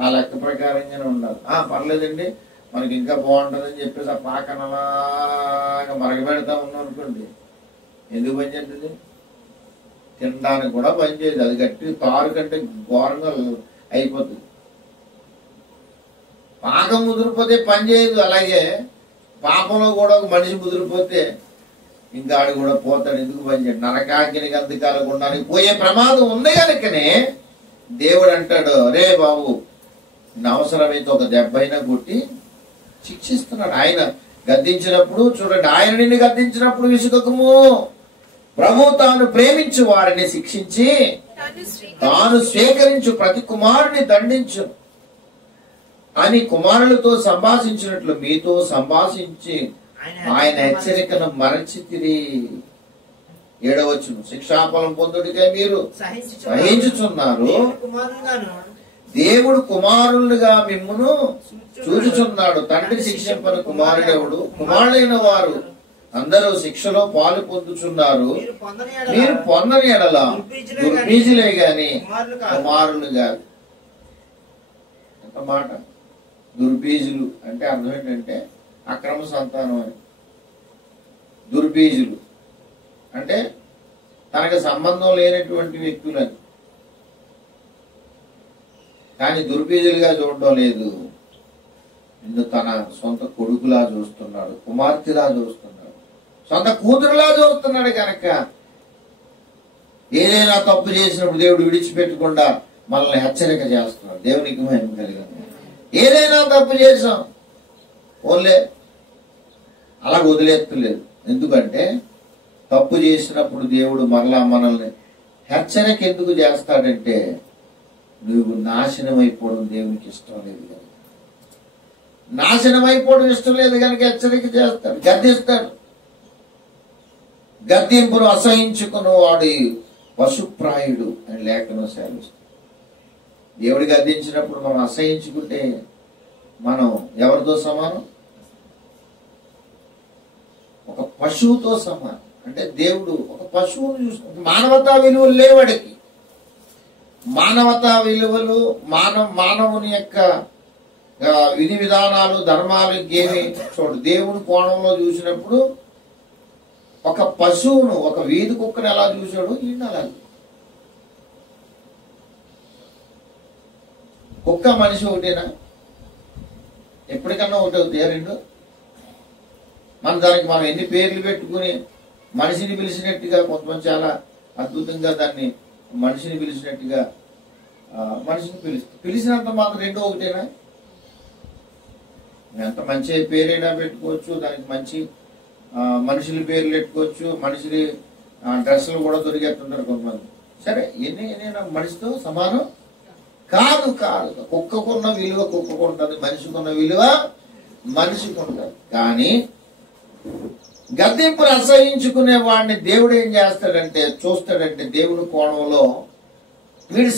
ఆ లెక్క ప్రకారంగానే ఉండాలి. పర్లేదండి మనకి ఇంకా బాగుంటుందని చెప్పేసి ఆ పాకన అలాగా మరగబెడతా ఉన్నాం అనుకోండి, ఎందుకు పని చేస్తుంది? తినడానికి కూడా పని చేయదు. అది గట్టి తారు కంటే ఘోరంగా అయిపోతుంది. పాకం ముదిరిపోతే పని చేయదు. అలాగే పాపంలో కూడా ఒక మనిషి ముదిరిపోతే ఇంకా ఆడు కూడా పోతాడు, ఎందుకు పని చేయడు? నరకాగ్ని గంధకాల గుండానికి పోయే ప్రమాదం ఉంది కనుకనే దేవుడు అంటాడు, రే బాబు అవసరమైతే ఒక దెబ్బైనా కొట్టి శిక్షిస్తున్నాడు. ఆయన గద్దించినప్పుడు చూడండి, ఆయన నిన్ను గద్దించినప్పుడు విసుగకము, ప్రభు తాను ప్రేమించు వారిని శిక్షించి తాను స్వీకరించు ప్రతి కుమారుని దండించు అని కుమారులతో సంభాషించినట్లు మీతో సంభాషించి ఆయన హెచ్చరికను మరచితిరి. 7వ వచనం, శిక్షాఫలం పొందుడికై మీరు సహించుచున్నారు, దేవుడు కుమారులుగా మిమ్మును చూచుచున్నాడు. తండ్రి శిక్షింపని కుమారుడెవడు? కుమారుడైన వారు అందరూ శిక్షలో పాలు పొందుచున్నారు. మీరు పొందని ఎడల దుర్బీజులే గాని కుమారులు కాదు. ఎంత మాట! దుర్బీజులు అంటే అర్థం ఏంటంటే అక్రమ సంతానం అని. దుర్బీజులు అంటే తనకు సంబంధం లేనటువంటి వ్యక్తులని. కానీ దుర్బీజులుగా చూడడం లేదు, నిన్ను తన సొంత కొడుకులా చూస్తున్నాడు, కుమార్తెలా చూస్తున్నాడు, సొంత కూతురులా చూస్తున్నాడు. కనుక ఏదైనా తప్పు చేసినప్పుడు దేవుడు విడిచిపెట్టకుండా మనల్ని హెచ్చరిక చేస్తున్నాడు. దేవునికి మహిమ కలిగింది. ఏదైనా తప్పు చేసాం ఓన్లే అలా వదిలేస్తలేదు. ఎందుకంటే తప్పు చేసినప్పుడు దేవుడు మరలా మనల్ని హెచ్చరిక ఎందుకు చేస్తాడంటే, నువ్వు నాశనం అయిపోవడం దేవునికి ఇష్టం లేదు కనుక, నాశనం అయిపోవడం ఇష్టం లేదు కనుక హెచ్చరిక చేస్తాడు, గద్దిస్తాడు. గద్దింపును అసహించుకుని వాడు పశుప్రాయుడు అని లేఖనం సెలవిస్తాడు. దేవుడు గద్దించినప్పుడు మనం అసహించుకుంటే మనం ఎవరితో సమానం? ఒక పశువుతో సమానం. అంటే దేవుడు ఒక పశువును చూసుకుంటే మానవతా విలువలు లేవాడికి. మానవతా విలువలు, మానవుని యొక్క విధి విధానాలు, ధర్మాలు ఇంకేమి చూడు. దేవుడు కోణంలో చూసినప్పుడు ఒక పశువును, ఒక వీధి కుక్కను ఎలా చూశాడు, ఈయన అలాగే. కుక్క మనిషి ఒకటేనా? ఎప్పటికన్నా ఒకటి అవుతాయా రెండు? దానికి మనం ఎన్ని పేర్లు పెట్టుకుని మనిషిని పిలిచినట్టుగా, కొంతమంది చాలా అద్భుతంగా దాన్ని మనిషిని పిలిచినట్టుగా మనిషిని పిలిచినంత మాత్రం రెండు ఒకటేనా? ఎంత మంచి పేరైనా పెట్టుకోవచ్చు, దానికి మంచి మనుషుల పేర్లు పెట్టుకోవచ్చు, మనుషులు డ్రెస్సులు కూడా దొరికేస్తుంటారు కొంతమంది. సరే, ఎన్ని మనిషితో సమానం కాదు. కుక్కకున్న విలువ కుక్కకు ఉంటుంది, మనిషికున్న విలువ మనిషికి ఉంటుంది. కానీ గద్దింపులు అసహించుకునే వాడిని దేవుడు ఏం చేస్తాడంటే, చూస్తాడంటే దేవుని కోణంలో వీడు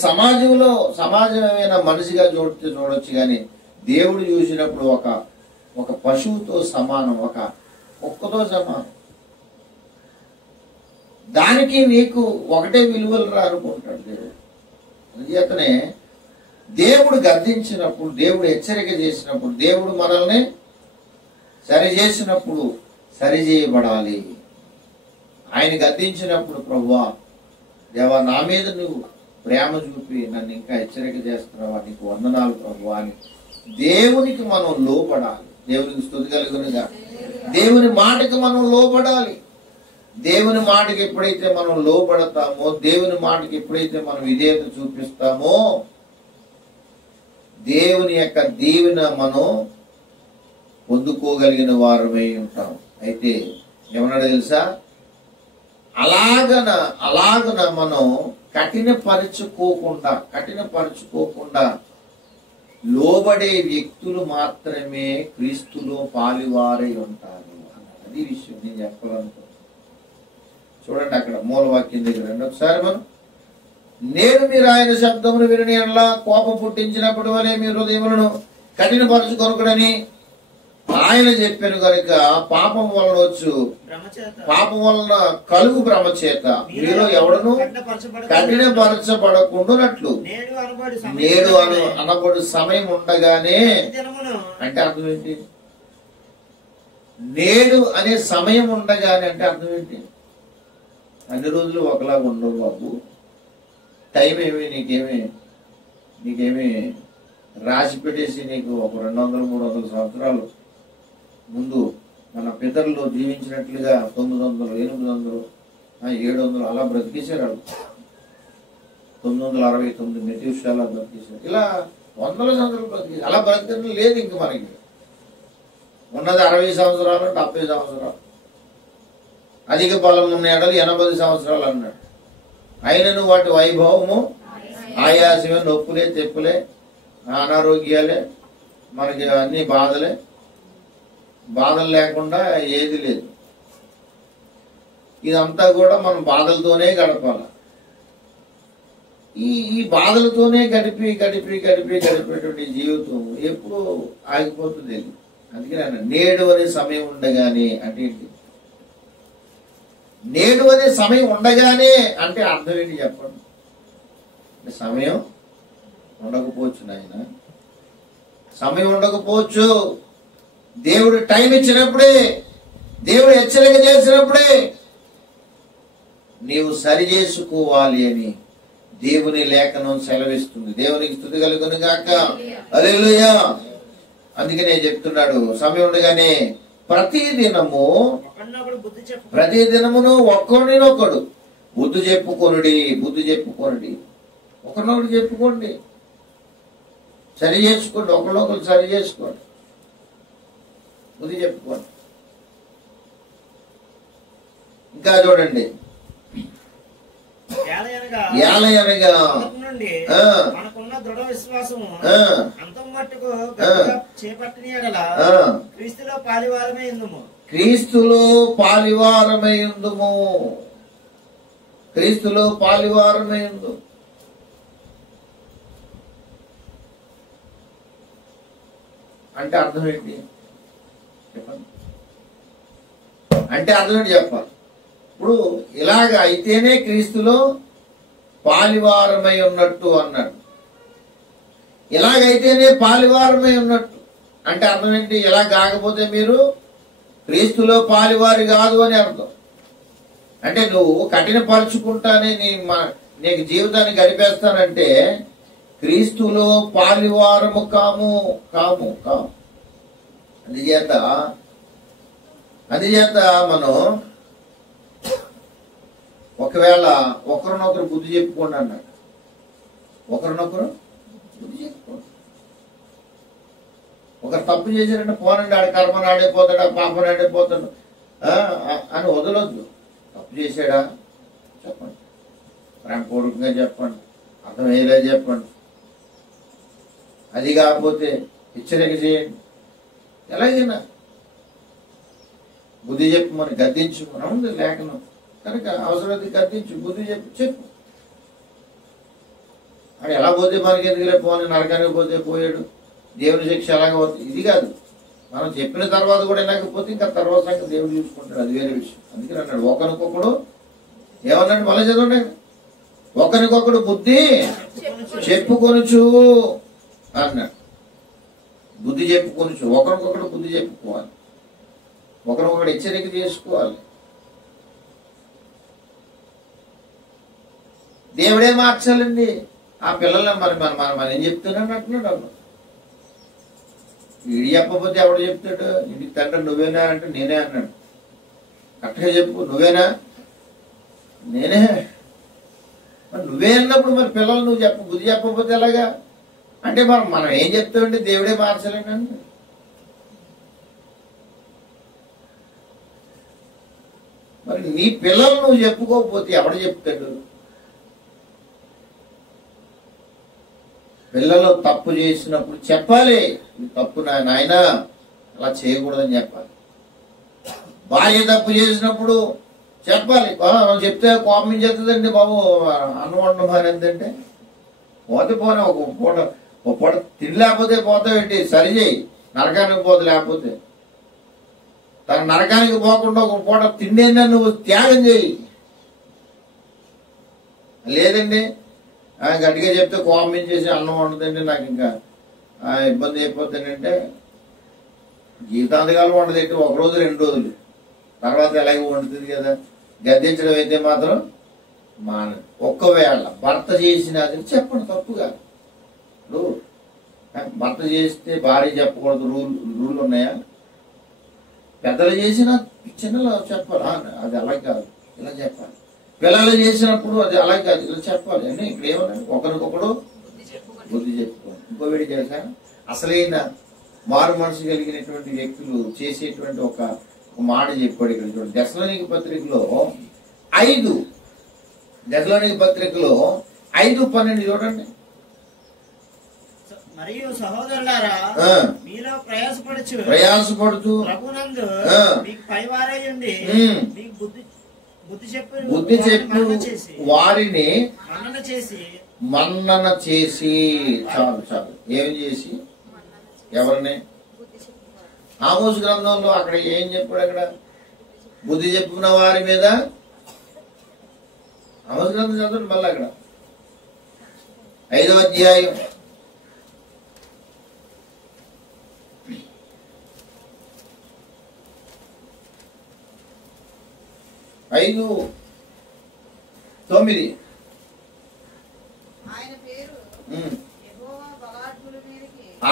సమాజమైన మనిషిగా చూడొచ్చు. కానీ దేవుడు చూసినప్పుడు ఒక పశువుతో సమానం, ఒక కుక్కతో సమానం. దానికి నీకు ఒకటే విలువలు రా అనుకుంటాడు దేవుడు. అందుచేతనే దేవుడు గద్దించినప్పుడు, దేవుడు హెచ్చరిక చేసినప్పుడు, దేవుడు మనల్ని సరిచేసినప్పుడు సరిచేయబడాలి. ఆయన గద్దించినప్పుడు, ప్రభువా దేవా నా మీద నువ్వు ప్రేమ చూపి నన్ను ఇంకా హెచ్చరిక చేస్తున్నావా, నీకు వందనాలు ప్రభువా అని దేవునికి మనం లోపడాలి. దేవునికి స్తుతి కలుగునుగా. దేవుని మాటకి మనం లోపడాలి. దేవుని మాటకి ఎప్పుడైతే మనం లోపడతామో, దేవుని మాటకి ఎప్పుడైతే మనం విధేయత చూపిస్తామో, దేవుని యొక్క దీవెన మనం పొందుకోగలిగిన వారమై ఉంటాం. అయితే ఏమన్నాడు తెలుసా? అలాగన మనం కఠినపరుచుకోకుండా లోబడే వ్యక్తులు మాత్రమే క్రీస్తులో పాలివారై ఉంటారు. అది విషయం నేను చెప్పాలనుకుంటున్నాను. చూడండి అక్కడ మూలవాక్యం దగ్గర రండి ఒకసారి మనం. నేను మీరు ఆయన శబ్దమును విని అలా కోపం పుట్టించినప్పుడు వలె మీ హృదయములను కఠినపరచుకొనకుడని ఆయన చెప్పాను కనుక పాపం వలన వచ్చు పాపం వలన కలుగు భ్రమ చేత మీలో ఎవడను కఠినపరచబడకుండానట్లు నేడు అనబడు సమయం ఉండగానే, అంటే అర్థం ఏంటి? నేడు అనే సమయం ఉండగానే అంటే అర్థం ఏంటి? అన్ని రోజులు ఒకలాగా ఉండవు బాబు. టైం ఏమి నీకేమి రాసి పెట్టేసి నీకు ఒక 200-300 సంవత్సరాలు ముందు మన పితరులు జీవించినట్లుగా 900, 800, 700 అలా బ్రతికేశారు వాళ్ళు. 969 మెథ్యూషాలా బ్రతికేశారు. ఇలా 100 సంవత్సరాలు బ్రతికేశారు. అలా బ్రతికడం లేదు ఇంక మనకి. ఉన్నది 60 సంవత్సరాలు, 70 సంవత్సరాలు. అధిక బలం ఉన్న ఎడలు 80 సంవత్సరాలు అన్నాడు. అయినను వాటి వైభవము ఆయాసమే, నొప్పులే, తెప్పులే, అనారోగ్యాలే, మనకి అన్ని బాధలు లేకుండా ఏది లేదు. ఇదంతా కూడా మనం బాధలతోనే గడపాలి. ఈ బాధలతోనే గడిపేటువంటి జీవితం ఎప్పుడు ఆగిపోతుంది. అందుకని నేడు అనే సమయం ఉండగానే అంటే ఏంటి? నేడు అనే సమయం ఉండగానే అంటే అర్థం ఏంటి చెప్పండి? సమయం ఉండకపోవచ్చు నాయన, సమయం ఉండకపోవచ్చు. దేవుడు టైం ఇచ్చినప్పుడే, దేవుడు హెచ్చరిక చేసినప్పుడే నీవు సరి చేసుకోవాలి అని దేవుని లేఖనం సెలవిస్తుంది. దేవునికి స్తుతి కలుగును గాక. హల్లెలూయా. అందుకనే చెప్తున్నాడు, సమయం ఉండగానే ప్రతిదినమును ఒక్కడినొక్కడు బుద్ధి చెప్పుకొనుడి. ఒకరినొకడు చెప్పుకోండి, సరి చేసుకోండి, ఒకరినొకరు సరి చేసుకోండి, బుద్ధి చెప్పుకోండి. ఇంకా చూడండి, ఏలయనగా మనకున్న దృఢ విశ్వాసము అంతం మట్టుకు చేపట్టిన యెడల క్రీస్తులో పాలివారమై ఉందుము. క్రీస్తులో పాలివారమై ఉందు. అంటే అర్థం ఏంటి చెప్పండి? అంటే అర్థం ఏంటి చెప్పాలి? ఇప్పుడు ఇలాగ అయితేనే క్రీస్తులో పాలివారమై ఉన్నట్టు అన్నాడు. ఇలాగైతేనే పాలివారమై ఉన్నట్టు అంటే అర్థం ఏంటి? ఇలా కాకపోతే మీరు క్రీస్తులో పాలివారి కాదు అని అర్థం. అంటే నువ్వు కఠినపరుచుకుంటానే నీకు జీవితాన్ని గడిపేస్తానంటే క్రీస్తులో పాలివారము కాము. అందుచేత మనం ఒకవేళ ఒకరినొకరు బుద్ధి చెప్పుకోండి అన్నాడు. ఒకరినొకరు బుద్ధి చెప్పుకోండి. ఒకరు తప్పు చేశారంటే పోనండి, ఆడి కర్మను ఆడైపోతాడు, పాపను ఆడైపోతాడు అని వదలొద్దు. తప్పు చేశాడా చెప్పండి, ప్రేమపూర్వకంగా చెప్పండి, అర్థమయ్యేలా చెప్పండి. అది కాకపోతే హెచ్చరిక చేయండి. ఎలాగైనా బుద్ధి చెప్పు, మనం గద్దించుకున్నా ఉంది లేఖనం కనుక అవసరమైతే గద్దించు, బుద్ధి చెప్పు. అని ఎలా పోతే మనకి ఎందుకులే, పోని నరకానికి పోతే పోయాడు, దేవుని శిక్ష ఎలాగ పోతుంది, ఇది కాదు. మనం చెప్పిన తర్వాత కూడా లేకపోతే ఇంకా తర్వాత దేవుడు చూసుకుంటాడు, అది వేరే విషయం. అందుకని అన్నాడు ఒకరికొకడు ఏమన్నాడు, మళ్ళీ చదవండి, ఒకరికొకడు బుద్ధి చెప్పుకొనుచు అన్నాడు. బుద్ధి చెప్పుకొనుచు, ఒకరికొకడు బుద్ధి చెప్పుకోవాలి, ఒకరికొకడు హెచ్చరిక చేసుకోవాలి. దేవుడే మార్చాలండి ఆ పిల్లల్ని. మనం ఏం చెప్తున్నాడు అంటున్నాడు అప్పుడు. వీడి చెప్పకపోతే ఎవడు చెప్తాడు? ఇంటికి తండ్రి నువ్వేనా అంటే నేనే అన్నాడు. కరెక్ట్గా చెప్పు, నువ్వేనా? నేనే. నువ్వే అన్నప్పుడు మరి పిల్లలు నువ్వు బుద్ధి చెప్పకపోతే ఎలాగా? అంటే మనం ఏం చెప్తామండి, దేవుడే మార్చలేనండి. మరి నీ పిల్లలు నువ్వు చెప్పుకోకపోతే ఎవడు చెప్తాడు? పిల్లలు తప్పు చేసినప్పుడు చెప్పాలి, తప్పు నాయనా అలా చేయకూడదని చెప్పాలి. భార్య తప్పు చేసినప్పుడు చెప్పాలి. మనం చెప్తే కోపం చేస్తుందండి బాబు, అన్నం వండడం మానేందంటే పోతే పోనీ ఒక పూట తిండి లేకపోతే పోతావేంటి, సరిచేయి. నరకానికి పోతే లేకపోతే తన నరకానికి పోకుండా ఒక పూట తిండేందని నువ్వు త్యాగం చేయి. లేదండి గట్టిగా చెప్తే కోపం చేసి అన్నం వండుతుంటే నాకు ఇంకా ఇబ్బంది అయిపోతుందంటే జీవితాంతకాలం వండదేంటి, ఒక రోజు 2 రోజులు తర్వాత ఎలాగే వండుతుంది కదా. గద్దించడం అయితే మాత్రం మానదు. ఒక్కవేళ భర్త చేసినది చెప్పండి, తప్పుగా. ఇప్పుడు భర్త చేస్తే భార్య చెప్పకూడదు రూల్ ఉన్నాయా? పెద్దలు చేసిన చిన్నలు చెప్పాలి, అది అలా కాదు ఇలా చెప్పాలి. పిల్లలు చేసినప్పుడు అది అలా కాదు ఇలా చెప్పాలి అని ఇక్కడ ఏమన్నా ఒకరికొకడు బుద్ధి చెప్పుకోవాలి. ఇంకో వేడి చేశా అసలైన మారు మనసు కలిగినటువంటి వ్యక్తులు చేసేటువంటి ఒక మాట చెప్పాడు ఇక్కడ చూడండి. దశలోనిక పత్రికలో 5:12 చూడండి. మరియు సహోదరులారా, మీలో ప్రయాసపడుచు ప్రభునందు మీకు పైవారై ఉండి మీకు బుద్ధి చెప్పు వారిని మన్నన చేసి చాలు ఏం చేసి ఎవరిని? ఆమోసు గ్రంథంలో అక్కడ ఏం చెప్పాడు? అక్కడ బుద్ధి చెప్పుకున్న వారి మీద. ఆమోసు గ్రంథం చదవండి మళ్ళీ అక్కడ 5వ అధ్యాయం 5:9.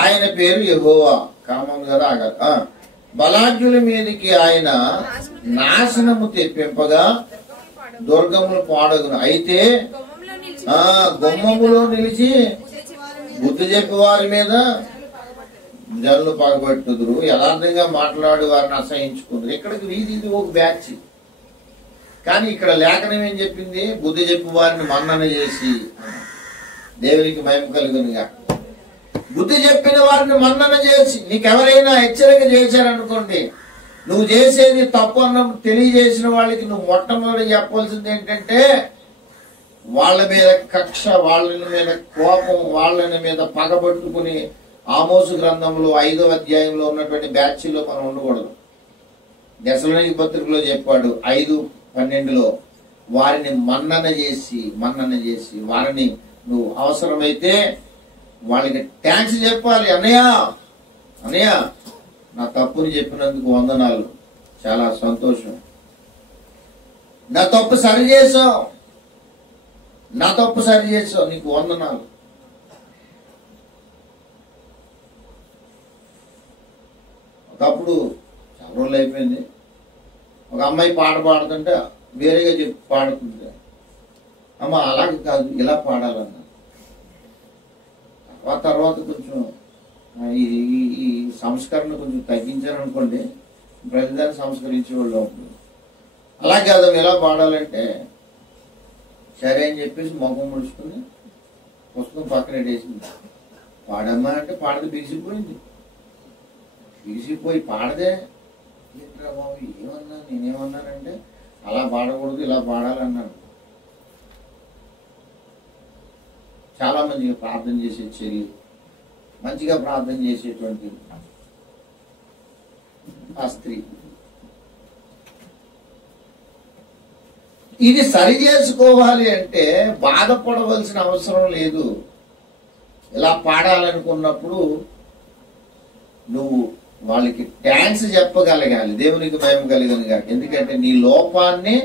ఆయన పేరు యెహోవా. కామన్ కదా ఆగారు. బలాఢ్యుల మీదకి ఆయన నాశనము తెప్పింపగా దుర్గములు పాడగును. అయితే గుమ్మములో నిలిచి బుద్ధి చెప్పి వారి మీద జనులు పగబట్టుదురు. యథార్థంగా మాట్లాడి వారిని అసహించుకుందరు. ఇక్కడికి ఇది ఒక బ్యాచ్. కానీ ఇక్కడ లేఖనం ఏం చెప్పింది? బుద్ధి చెప్పి వారిని మన్నన చేసి. దేవునికి మహిమ కలుగునుగా. బుద్ధి చెప్పిన వారిని మన్నన చేసి. నీకెవరైనా హెచ్చరిక చేశారనుకోండి, నువ్వు చేసేది తప్పు అన్న తెలియజేసిన వాళ్ళకి నువ్వు మొట్టమొదటి చెప్పాల్సింది ఏంటంటే వాళ్ళ మీద కక్ష, వాళ్ళ మీద కోపం, వాళ్ళని మీద పగబట్టుకుని ఆమోసు గ్రంథంలో 5వ అధ్యాయంలో ఉన్నటువంటి బ్యాచ్లో మనం ఉండకూడదు. దశలోనిక పత్రికలో చెప్పాడు 5:12 వారిని మన్నన చేసి వారిని నువ్వు అవసరమైతే వాళ్ళకి థ్యాంక్స్ చెప్పాలి. అన్నయ్య నా తప్పుని చెప్పినందుకు వందనాలు, చాలా సంతోషం, నా తప్పు సరి చేసావు, నీకు వందనాలు. ఒకప్పుడు చాలా రోజులు అయిపోయింది, ఒక అమ్మాయి పాట పాడుతుంటే వేరేగా చెప్పి పాడుతుంది. అమ్మ అలాగే కాదు, ఇలా పాడాలన్నా. తర్వాత కొంచెం ఈ సంస్కరణ కొంచెం తగ్గించారనుకోండి, ప్రతిదాన్ని సంస్కరించేవాళ్ళు అప్పుడు. అలా కాదు ఎలా పాడాలంటే సరే అని చెప్పేసి మొఖం ముడుచుకుని పుస్తకం పక్కన పెట్టేసింది. పాడమ్మా అంటే పాడది బిగిసిపోయి పాడదే. ఏంట్రా బాబు ఏమన్నా, నేనేమన్నానంటే అలా పాడకూడదు, ఇలా పాడాలన్నాను. చాలా మంచిగా ప్రార్థన చేసే చెల్లి, మంచిగా ప్రార్థన చేసేటువంటి ఆ స్త్రీ. ఇది సరి చేసుకోవాలి అంటే బాధపడవలసిన అవసరం లేదు. ఇలా పాడాలనుకున్నప్పుడు నువ్వు వాళ్ళకి థ్యాంక్స్ చెప్పగలగాలి. దేవునికి భయం కలిగనుగా. ఎందుకంటే నీ లోపాన్ని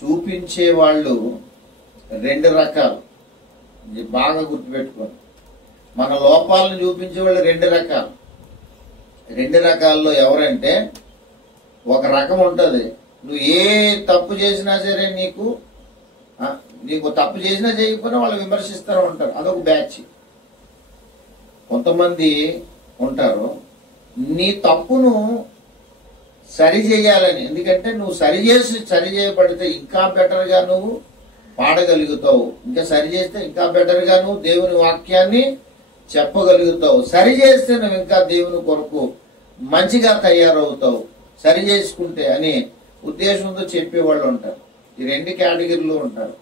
చూపించే వాళ్ళు 2 రకాలు. బాగా గుర్తుపెట్టుకోండి. మన లోపాలను చూపించే వాళ్ళు 2 రకాలు. 2 రకాల్లో ఎవరంటే, ఒక రకం ఉంటుంది, నువ్వు ఏ తప్పు చేసినా సరే నీకు తప్పు చేసినా చేయకపోయినా వాళ్ళు విమర్శిస్తూ ఉంటారు. అదొక బ్యాచ్. కొంతమంది ఉంటారు నీ తప్పును సరి చేయాలని. ఎందుకంటే నువ్వు సరి చేయబడితే ఇంకా బెటర్గా నువ్వు పాడగలుగుతావు, ఇంకా సరి చేస్తే ఇంకా బెటర్గా నువ్వు దేవుని వాక్యాన్ని చెప్పగలుగుతావు, సరి చేస్తే నువ్వు ఇంకా దేవుని కొరకు మంచిగా తయారవుతావు, సరి చేసుకుంటే అని ఉద్దేశంతో చెప్పేవాళ్ళు ఉంటారు. ఈ 2 కేటగిరీలు ఉంటారు.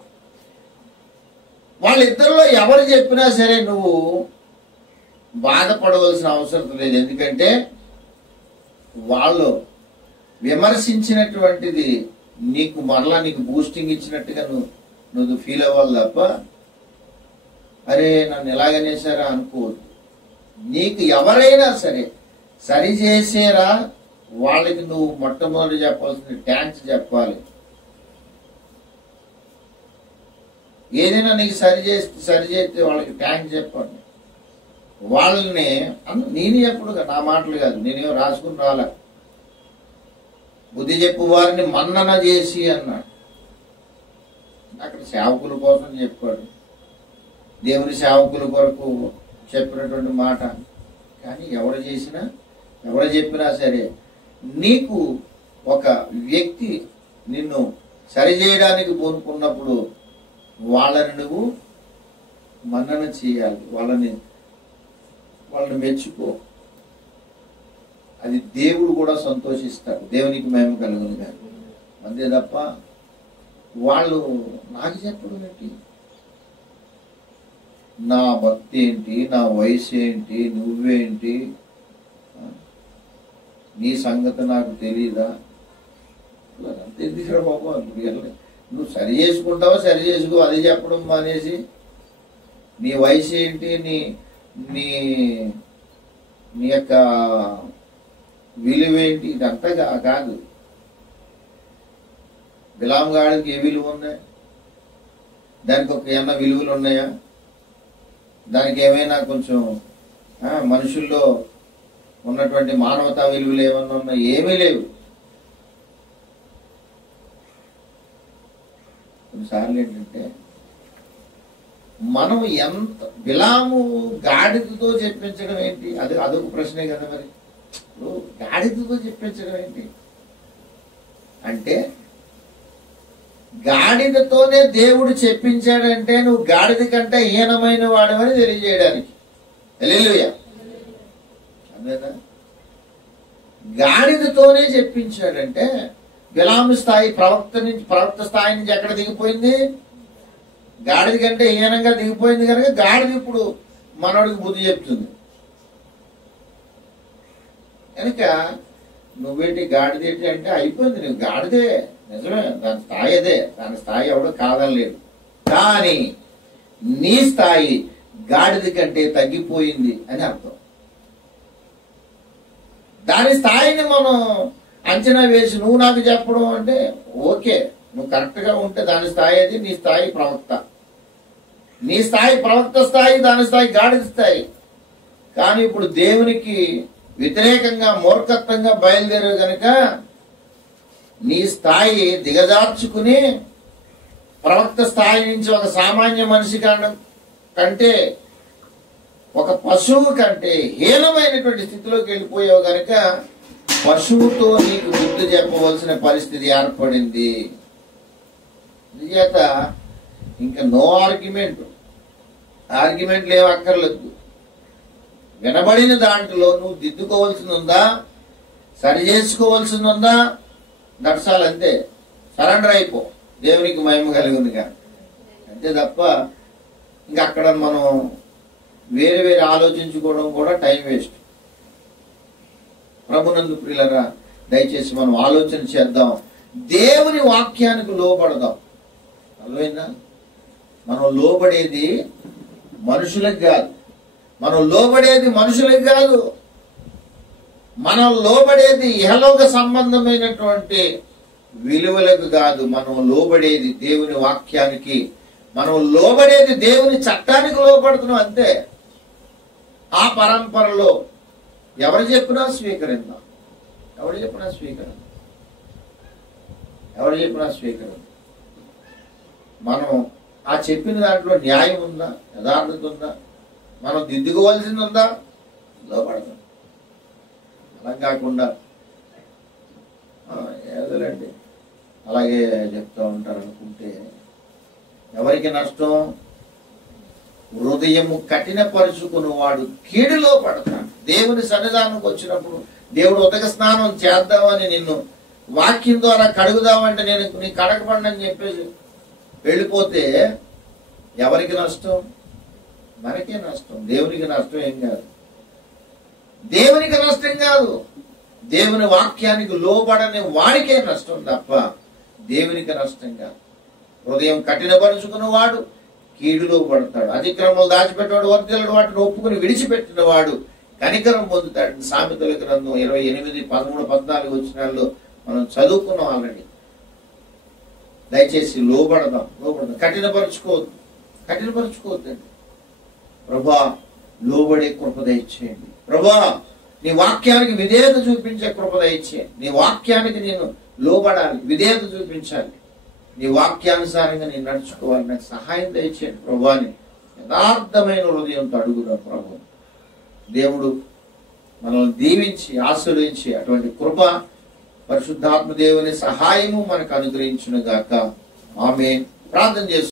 వాళ్ళిద్దరిలో ఎవరు చెప్పినా సరే నువ్వు బాధపడవలసిన అవసరం లేదు. ఎందుకంటే వాళ్ళు విమర్శించినటువంటిది నీకు మరలా నీకు బూస్టింగ్ ఇచ్చినట్టుగా నువ్వు ఫీల్ అవ్వాలి తప్ప అరే నన్ను ఎలాగనేసారా అనుకోవద్దు. నీకు ఎవరైనా సరే సరిచేసేరా వాళ్ళకి నువ్వు మొట్టమొదటి చెప్పాల్సిన థ్యాంక్స్ చెప్పాలి. ఏదైనా నీకు సరిచేస్తే వాళ్ళకి థ్యాంక్స్ చెప్పండి. వాళ్ళని నేను ఎప్పుడు నా మాటలు కాదు, నేనేమో రాసుకుని రాలే. బుద్ధి చెప్పు వారిని మన్నన చేసి అన్నాడు. అక్కడ సేవకుల కోసం చెప్పాడు, దేవుని సేవకుల కొరకు చెప్పినటువంటి మాట. కానీ ఎవరు చేసినా ఎవరు చెప్పినా సరే నీకు ఒక వ్యక్తి నిన్ను సరిచేయడానికి పూనుకున్నప్పుడు వాళ్ళని నువ్వు మన్నన చేయాలి, వాళ్ళని మెచ్చుకో. అది దేవుడు కూడా సంతోషిస్తాడు, దేవునికి మహిమ కలుగును కానీ. అంతే తప్ప వాళ్ళు నాకు చెప్పడం ఏంటి, నా భక్తి ఏంటి, నా వయసు ఏంటి, నువ్వేంటి, నీ సంగతి నాకు తెలీదా? అంతెందుకు బాబు, నువ్వు సరి చేసుకుంటావా సరి చేసుకో, అది చెప్పడం మానేసి నీ వయసు ఏంటి, నీ నీ నీ యొక్క విలువేంటి, ఇదంతా కాదు. బిలాం గాడికి ఏ విలువ ఉన్నాయి? దానికి ఏమన్నా విలువలు ఉన్నాయా? దానికి ఏమైనా కొంచెం మనుషుల్లో ఉన్నటువంటి మానవతా విలువలు ఏమన్నా ఉన్నాయి? ఏమీ లేవు. కొన్నిసార్లు ఏంటంటే మనం ఎంత బిలాము గాడిదతో చెప్పించడం ఏంటి, అదొక ప్రశ్నే కదా. మరి గాడిదతో చెప్పించడం ఏంటి అంటే, గాడిదతోనే దేవుడు చెప్పించాడంటే నువ్వు గాడిద కంటే హీనమైన వాడవని తెలియజేయడానికి. హల్లెలూయా. అదేనా? గాడిదతోనే చెప్పించాడంటే బిలాము స్థాయి ప్రవక్త స్థాయి నుంచి ఎక్కడ దిగిపోయింది? గాడిద కంటే హీనంగా దిగిపోయింది. కనుక గాడిద ఇప్పుడు మనోడికి బుద్ధి చెప్తుంది. కనుక నువ్వేంటి గాడిదేంటి అంటే అయిపోయింది, నువ్వు గాడిదే, నిజమే, దాని స్థాయి అదే, దాని స్థాయి ఎవడో కాదనలేదు. కానీ నీ స్థాయి గాడిద కంటే తగ్గిపోయింది అని అర్థం. దాని స్థాయిని మనం అంచనా వేసి నువ్వు నాకు చెప్పడం అంటే ఓకే, నువ్వు కరెక్ట్ గా ఉంటే దాని స్థాయి అది, నీ స్థాయి ప్రవక్త, నీ స్థాయి ప్రవక్త స్థాయి, దాని స్థాయి గాడిద స్థాయి. కానీ ఇప్పుడు దేవునికి వ్యతిరేకంగా మూర్ఖత్వంగా బయలుదేరావు గనుక నీ స్థాయి దిగజార్చుకుని ప్రవక్త స్థాయి నుంచి ఒక సామాన్య మనిషి కంటే, ఒక పశువు కంటే హీనమైనటువంటి స్థితిలోకి వెళ్ళిపోయావు గనుక పశువుతో నీకు బుద్ధి చెప్పవలసిన పరిస్థితి ఏర్పడింది. చేత ఇంకా నో ఆర్గ్యుమెంట్లు ఏం అక్కర్లేదు. వినబడిన దాంట్లో నువ్వు దిద్దుకోవాల్సింది ఉందా, సరి చేసుకోవాల్సింది ఉందా, నడచాలంతే. సరెండర్ అయిపో, దేవునికి మహిమ కలుగునుగా. అంతే తప్ప ఇంకా అక్కడ మనం వేరే ఆలోచించుకోవడం కూడా టైం వేస్ట్. ప్రభునందు ప్రియులరా, దయచేసి మనం ఆలోచన చేద్దాం, దేవుని వాక్యానికి లోబడదాం. అర్థమైందా? మనం లోబడేది మనుషులకు కాదు, మనం లోబడేది ఇహలోక సంబంధమైనటువంటి విలువలకు కాదు. మనం లోబడేది దేవుని వాక్యానికి, మనం లోబడేది దేవుని చట్టానికి లోబడుతున్నాం అంతే. ఆ పరంపరలో ఎవరు చెప్పినా స్వీకరిద్దాం, ఎవరు చెప్పినా స్వీకరిద్దాం. మనం ఆ చెప్పిన దాంట్లో న్యాయం ఉందా, యథార్థత ఉందా, మనం దిద్దుకోవాల్సింది ఉందా, లోపడదాం. అలా కాకుండా ఏదోలేండి అలాగే చెప్తూ ఉంటారు అనుకుంటే ఎవరికి నష్టం? హృదయము కఠినపరుచుకుని వాడు కీడులో పడతాడు. దేవుని సన్నిధానంకి వచ్చినప్పుడు దేవుడు ఉదక స్నానం చేద్దామని నిన్ను వాక్యం ద్వారా కడుగుదామంటే నేను నీ కడగబడి అని చెప్పేసి వెళ్ళిపోతే ఎవరికి నష్టం? మనకే నష్టం. దేవునికి నష్టం ఏం కాదు. దేవునికి నష్టం కాదు. దేవుని వాక్యానికి లోబడని వాడికే నష్టం తప్ప దేవునికి నష్టం కాదు. హృదయం కఠినపరుచుకున్న వాడు కీడులో పడతాడు. అతిక్రమలు దాచిపెట్టాడు, వర్తిల్లడు, వాటిని ఒప్పుకుని విడిచిపెట్టిన వాడు కనికరం పొందుతాడు. సామెతల గ్రంథం 28, 13, 14 వచనాల్లో మనం చదువుకున్నాం ఆల్రెడీ. దయచేసి లోబడదాం. కఠినపరుచుకోవద్దండి. ప్రభా లోబడే కృప దయచేయండి. ప్రభా నీ వాక్యానికి విధేయత చూపించే కృప దయచేయండి. నీ వాక్యానికి నేను లోబడాలి, విధేయత చూపించాలి, నీ వాక్యానుసారంగా నేను నడుచుకోవాలి, నాకు సహాయం దయచేయండి ప్రభువాని యథార్థమైన హృదయంతో అడుగుదాం. ప్రభు దేవుడు మనల్ని దీవించి ఆశీర్వదించి అటువంటి కృప పరిశుద్ధాత్మ దేవుని సహాయము మనకు అనుగ్రహించును గాక. ఆమేన్. ప్రార్థన చేస్తూ